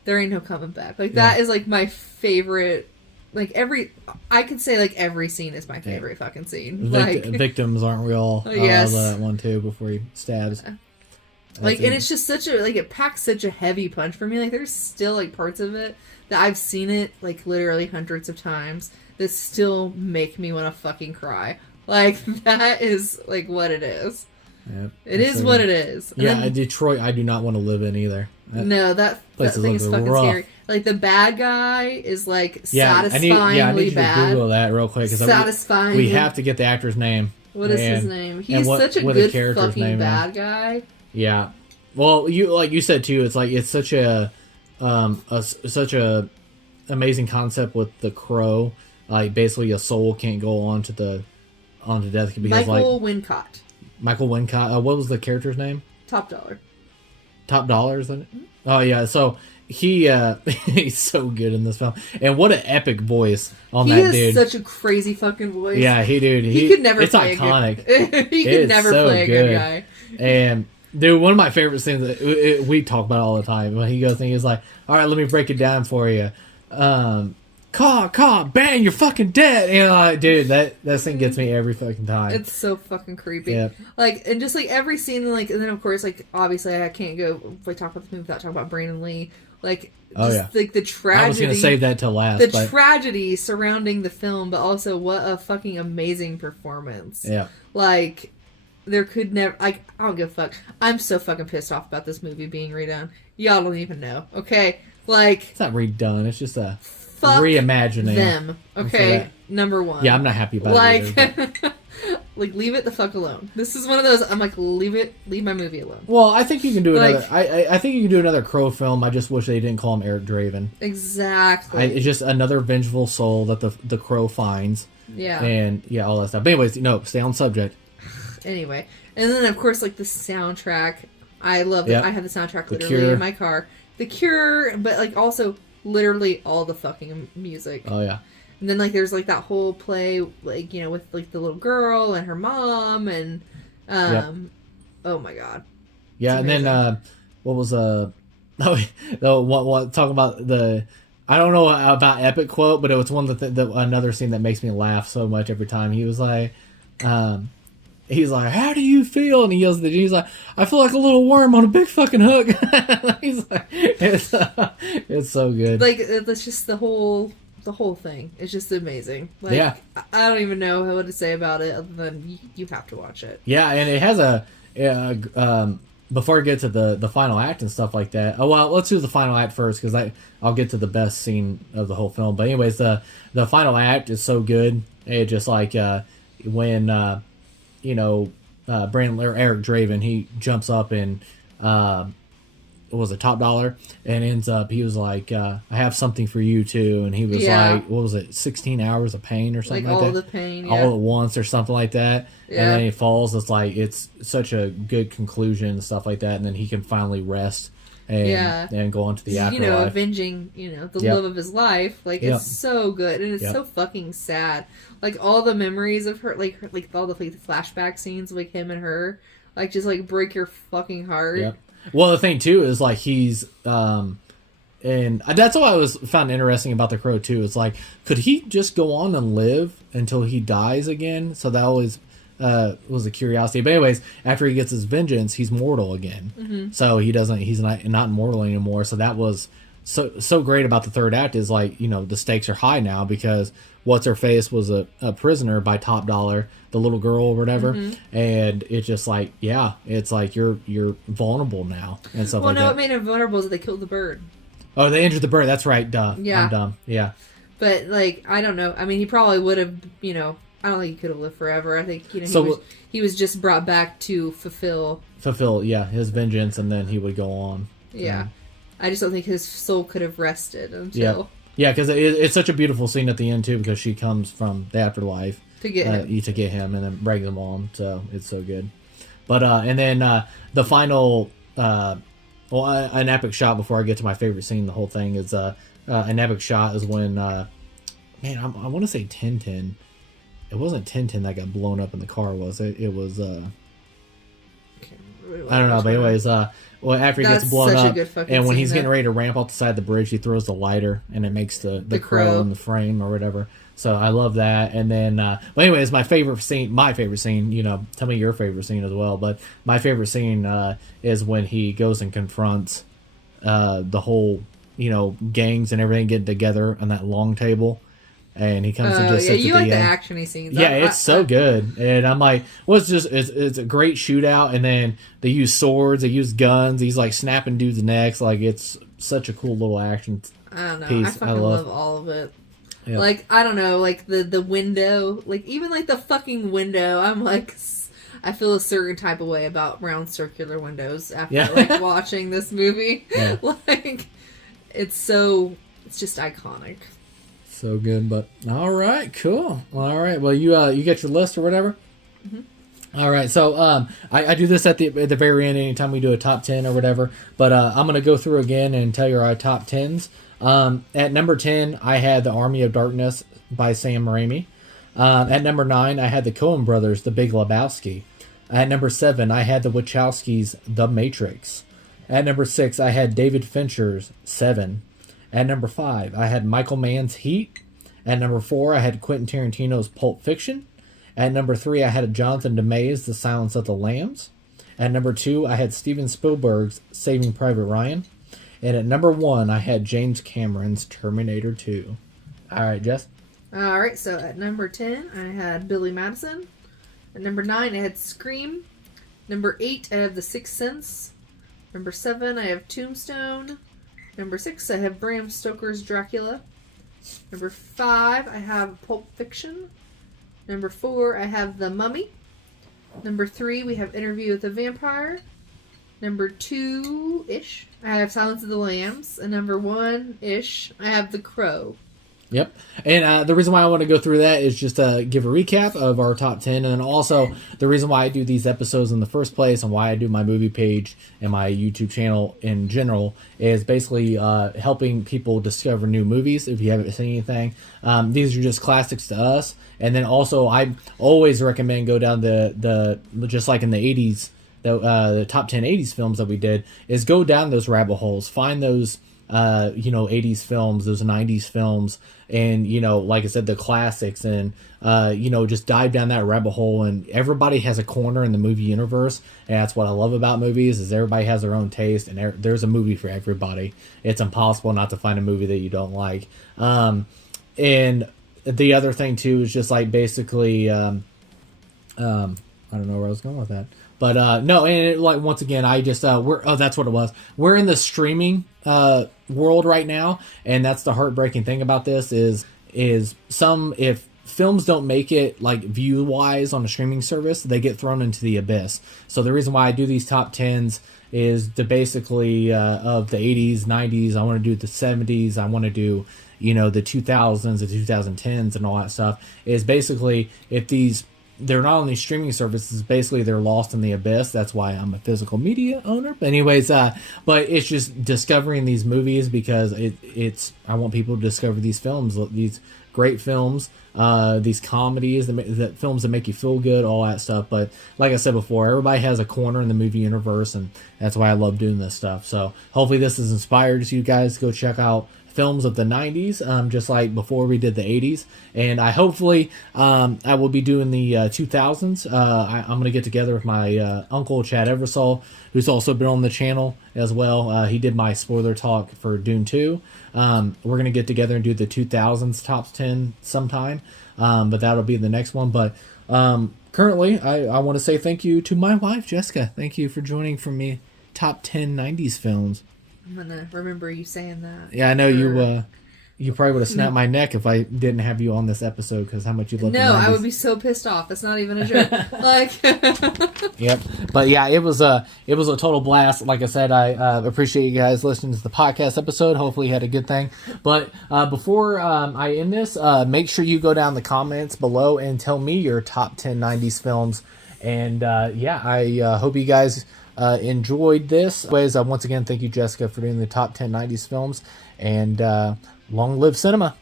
There ain't no coming back. Like, that is, like, my favorite. Like, I could say, like, every scene is my favorite fucking scene. Victims aren't real. Yes. I love that one, too, before he stabs. Like, and it's just such a, like, it packs such a heavy punch for me. Like, there's still, like, parts of it that I've seen it, like, literally hundreds of times that still make me want to fucking cry. Like, that is, like, what it is. Yep. It is what it is. And yeah, then, Detroit, I do not want to live in either. No, that thing is fucking rough. scary. Like, the bad guy is, like, I satisfyingly need you to bad. Google that real quick. Satisfyingly. We have to get the actor's name. What is his name? He's such a good fucking bad guy. Yeah. Well, you said too, it's like it's such such a amazing concept with the crow. Like basically, a soul can't go onto death because Michael Wincott. Michael Wincott. What was the character's name? Top Dollar. Top Dollar, isn't it? Oh yeah. So he he's so good in this film, and what an epic voice on that dude. He has such a crazy fucking voice. Yeah, he could never. It's play iconic. He could never play a good guy. And dude, one of my favorite scenes that we talk about all the time when he goes and he's like, "All right, let me break it down for you. Bang, you're fucking dead." And like, dude, that scene gets me every fucking time. It's so fucking creepy. Yep. Like, and just like every scene, like, and then of course, like, obviously, I can't go if we talk about the movie without talking about Brandon Lee. Like, just like the tragedy. I was gonna save that till last. Tragedy surrounding the film, but also what a fucking amazing performance. Yeah. Like, there could never. Like, I don't give a fuck. I'm so fucking pissed off about this movie being redone. Y'all don't even know. Okay, like it's not redone. It's just a reimagining them. Okay, number one. Yeah, I'm not happy about it either, like, leave it the fuck alone. This is one of those. I'm like, leave my movie alone. Well, I think you can do another. I think you can do another Crow film. I just wish they didn't call him Eric Draven. Exactly. It's just another vengeful soul that the Crow finds. Yeah. And yeah, all that stuff. But anyways, stay on subject. Anyway, and then of course, like, the soundtrack. I love it. I have the soundtrack literally in my car. The Cure, but like also literally all the fucking music. Oh yeah. And then, like, there's, like, that whole play, like, with, like, the little girl and her mom, and, oh, my God. Yeah, and then, what was, talking about I don't know about Epic quote, but it was one another scene that makes me laugh so much every time. He was like, he's like, "How do you feel?" And he yells at the dude, he's like, "I feel like a little worm on a big fucking hook." He's like, it's so good. Like, it's just the whole thing. It's just amazing. Like, yeah. I don't even know what to say about it other than you have to watch it. Yeah, and it has before I get to the final act and stuff like that. Oh, well, let's do the final act first because I'll get to the best scene of the whole film. But anyways, the final act is so good. It just like when Brandon or Eric Draven, he jumps up and was a Top Dollar and ends up he was like I have something for you too, and he was like, what was it, 16 hours of pain or something like that, all the pain all at once or something like that. And then he falls. It's like it's such a good conclusion and stuff like that, and then he can finally rest and go on to the afterlife, avenging the love of his life. Like, it's so good, and it's so fucking sad. Like, all the memories of her, like all the flashback scenes of, like, him and her, like, just like break your fucking heart. Yep. Well, the thing too is like he's and that's what I found interesting about the Crow too. It's like, could he just go on and live until he dies again? So that always was a curiosity. But anyways, after he gets his vengeance, he's mortal again. Mm-hmm. So he's not immortal anymore. So that was so great about the third act is like, the stakes are high now because what's her face was a prisoner by Top Dollar, the little girl or whatever, and it's just like, it's like you're vulnerable now and stuff like that. What made him vulnerable is that they killed the bird. Oh, they injured the bird. That's right. Duh. Yeah. I'm dumb. Yeah. But, like, I don't know. I mean, he probably would have, I don't think he could have lived forever. I think, he was just brought back to fulfill, his vengeance, and then he would go on. Yeah. I just don't think his soul could have rested until... Yeah, because it's such a beautiful scene at the end, too, because she comes from the afterlife to get him and then brings him on, so it's so good. But, and then the final an epic shot before I get to my favorite scene. The whole thing is an epic shot is when man, I want to say Tintin. It wasn't Tintin that got blown up in the car, was it? It was I don't know, but anyways, well, after he gets blown up, and when he's getting ready to ramp up the side of the bridge, he throws the lighter, and it makes the crow in the frame or whatever. So I love that. And then, but anyways, my favorite scene, you know, tell me your favorite scene as well. But my favorite scene is when he goes and confronts the whole, you know, gangs and everything getting together on that long table. And he comes and just sits you at like the the end. actiony scenes. Yeah, it's so good. And I'm like, well, it's a great shootout. And then they use swords, they use guns. He's like snapping dudes' necks. Like, it's such a cool little action I don't know. piece. I fucking love all of it. Yeah. Like, I don't know, like the window, like even like the fucking window, I'm like, I feel a certain type of way about round circular windows after like watching this movie. Yeah. Like, it's just iconic. So good, but all right, cool. All right, well, you get your list or whatever. Mm-hmm. All right, so I do this at the very end anytime we do a top 10 or whatever. But I'm gonna go through again and tell you our top 10s. At number 10, I had The Army of Darkness by Sam Raimi. At number 9, I had the Coen Brothers, The Big Lebowski. At number 7, I had the Wachowskis, The Matrix. At number 6, I had David Fincher's Seven. At number 5, I had Michael Mann's Heat. At number 4, I had Quentin Tarantino's Pulp Fiction. At number 3, I had Jonathan Deme's The Silence of the Lambs. At number 2, I had Steven Spielberg's Saving Private Ryan. And at number 1, I had James Cameron's Terminator 2. All right, Jess? All right, so at number 10, I had Billy Madison. At number 9, I had Scream. Number 8, I have The Sixth Sense. Number 7, I have Tombstone. Number 6, I have Bram Stoker's Dracula. Number 5, I have Pulp Fiction. Number 4, I have The Mummy. Number 3, we have Interview with a Vampire. Number 2-ish, I have Silence of the Lambs. And number 1-ish, I have The Crow. Yep. And the reason why I want to go through that is just to give a recap of our top 10. And then also the reason why I do these episodes in the first place and why I do my movie page and my YouTube channel in general is basically helping people discover new movies if you haven't seen anything. These are just classics to us. And then also I always recommend go down the just like in the 80s, the top 10 80s films that we did, is go down those rabbit holes. Find those 80s films, those 90s films, and, like I said, the classics, and, just dive down that rabbit hole. And everybody has a corner in the movie universe, and that's what I love about movies, is everybody has their own taste, and there's a movie for everybody. It's impossible not to find a movie that you don't like. And the other thing, too, is just like basically, I don't know where I was going with that. But no, and once again, I just that's what it was. We're in the streaming world right now, and that's the heartbreaking thing about this is if films don't make it like view wise on a streaming service, they get thrown into the abyss. So the reason why I do these top 10s is to basically of the 80s, 90s. I want to do the 70s. I want to do the 2000s, the 2010s, and all that stuff. Is basically if they're not on these streaming services, basically they're lost in the abyss. That's why I'm a physical media owner. But anyways, but it's just discovering these movies because I want people to discover these films, these great films, these comedies, the films that make you feel good, all that stuff. But like I said before, everybody has a corner in the movie universe, and that's why I love doing this stuff. So hopefully this has inspired you guys to go check out films of the 90s, just like before we did the 80s. And I hopefully I will be doing the 2000s. I'm going to get together with my uncle Chad Eversole, who's also been on the channel as well. He did my spoiler talk for Dune 2. We're going to get together and do the 2000s top 10 sometime, but that'll be the next one. But currently I want to say thank you to my wife Jessica. Thank you for joining for me top 10 90s films. I'm gonna remember you saying that. Yeah, I know you probably would have snapped my neck if I didn't have you on this episode because how much you love. No, I would be so pissed off. It's not even a joke. Like. Yep, but yeah, it was a total blast. Like I said, I appreciate you guys listening to the podcast episode. Hopefully, you had a good thing. But before I end this, make sure you go down the comments below and tell me your top 10 90s films. And I hope you guys enjoyed this. Anyways, once again, thank you, Jessica, for doing the top 10 90s films, and long live cinema.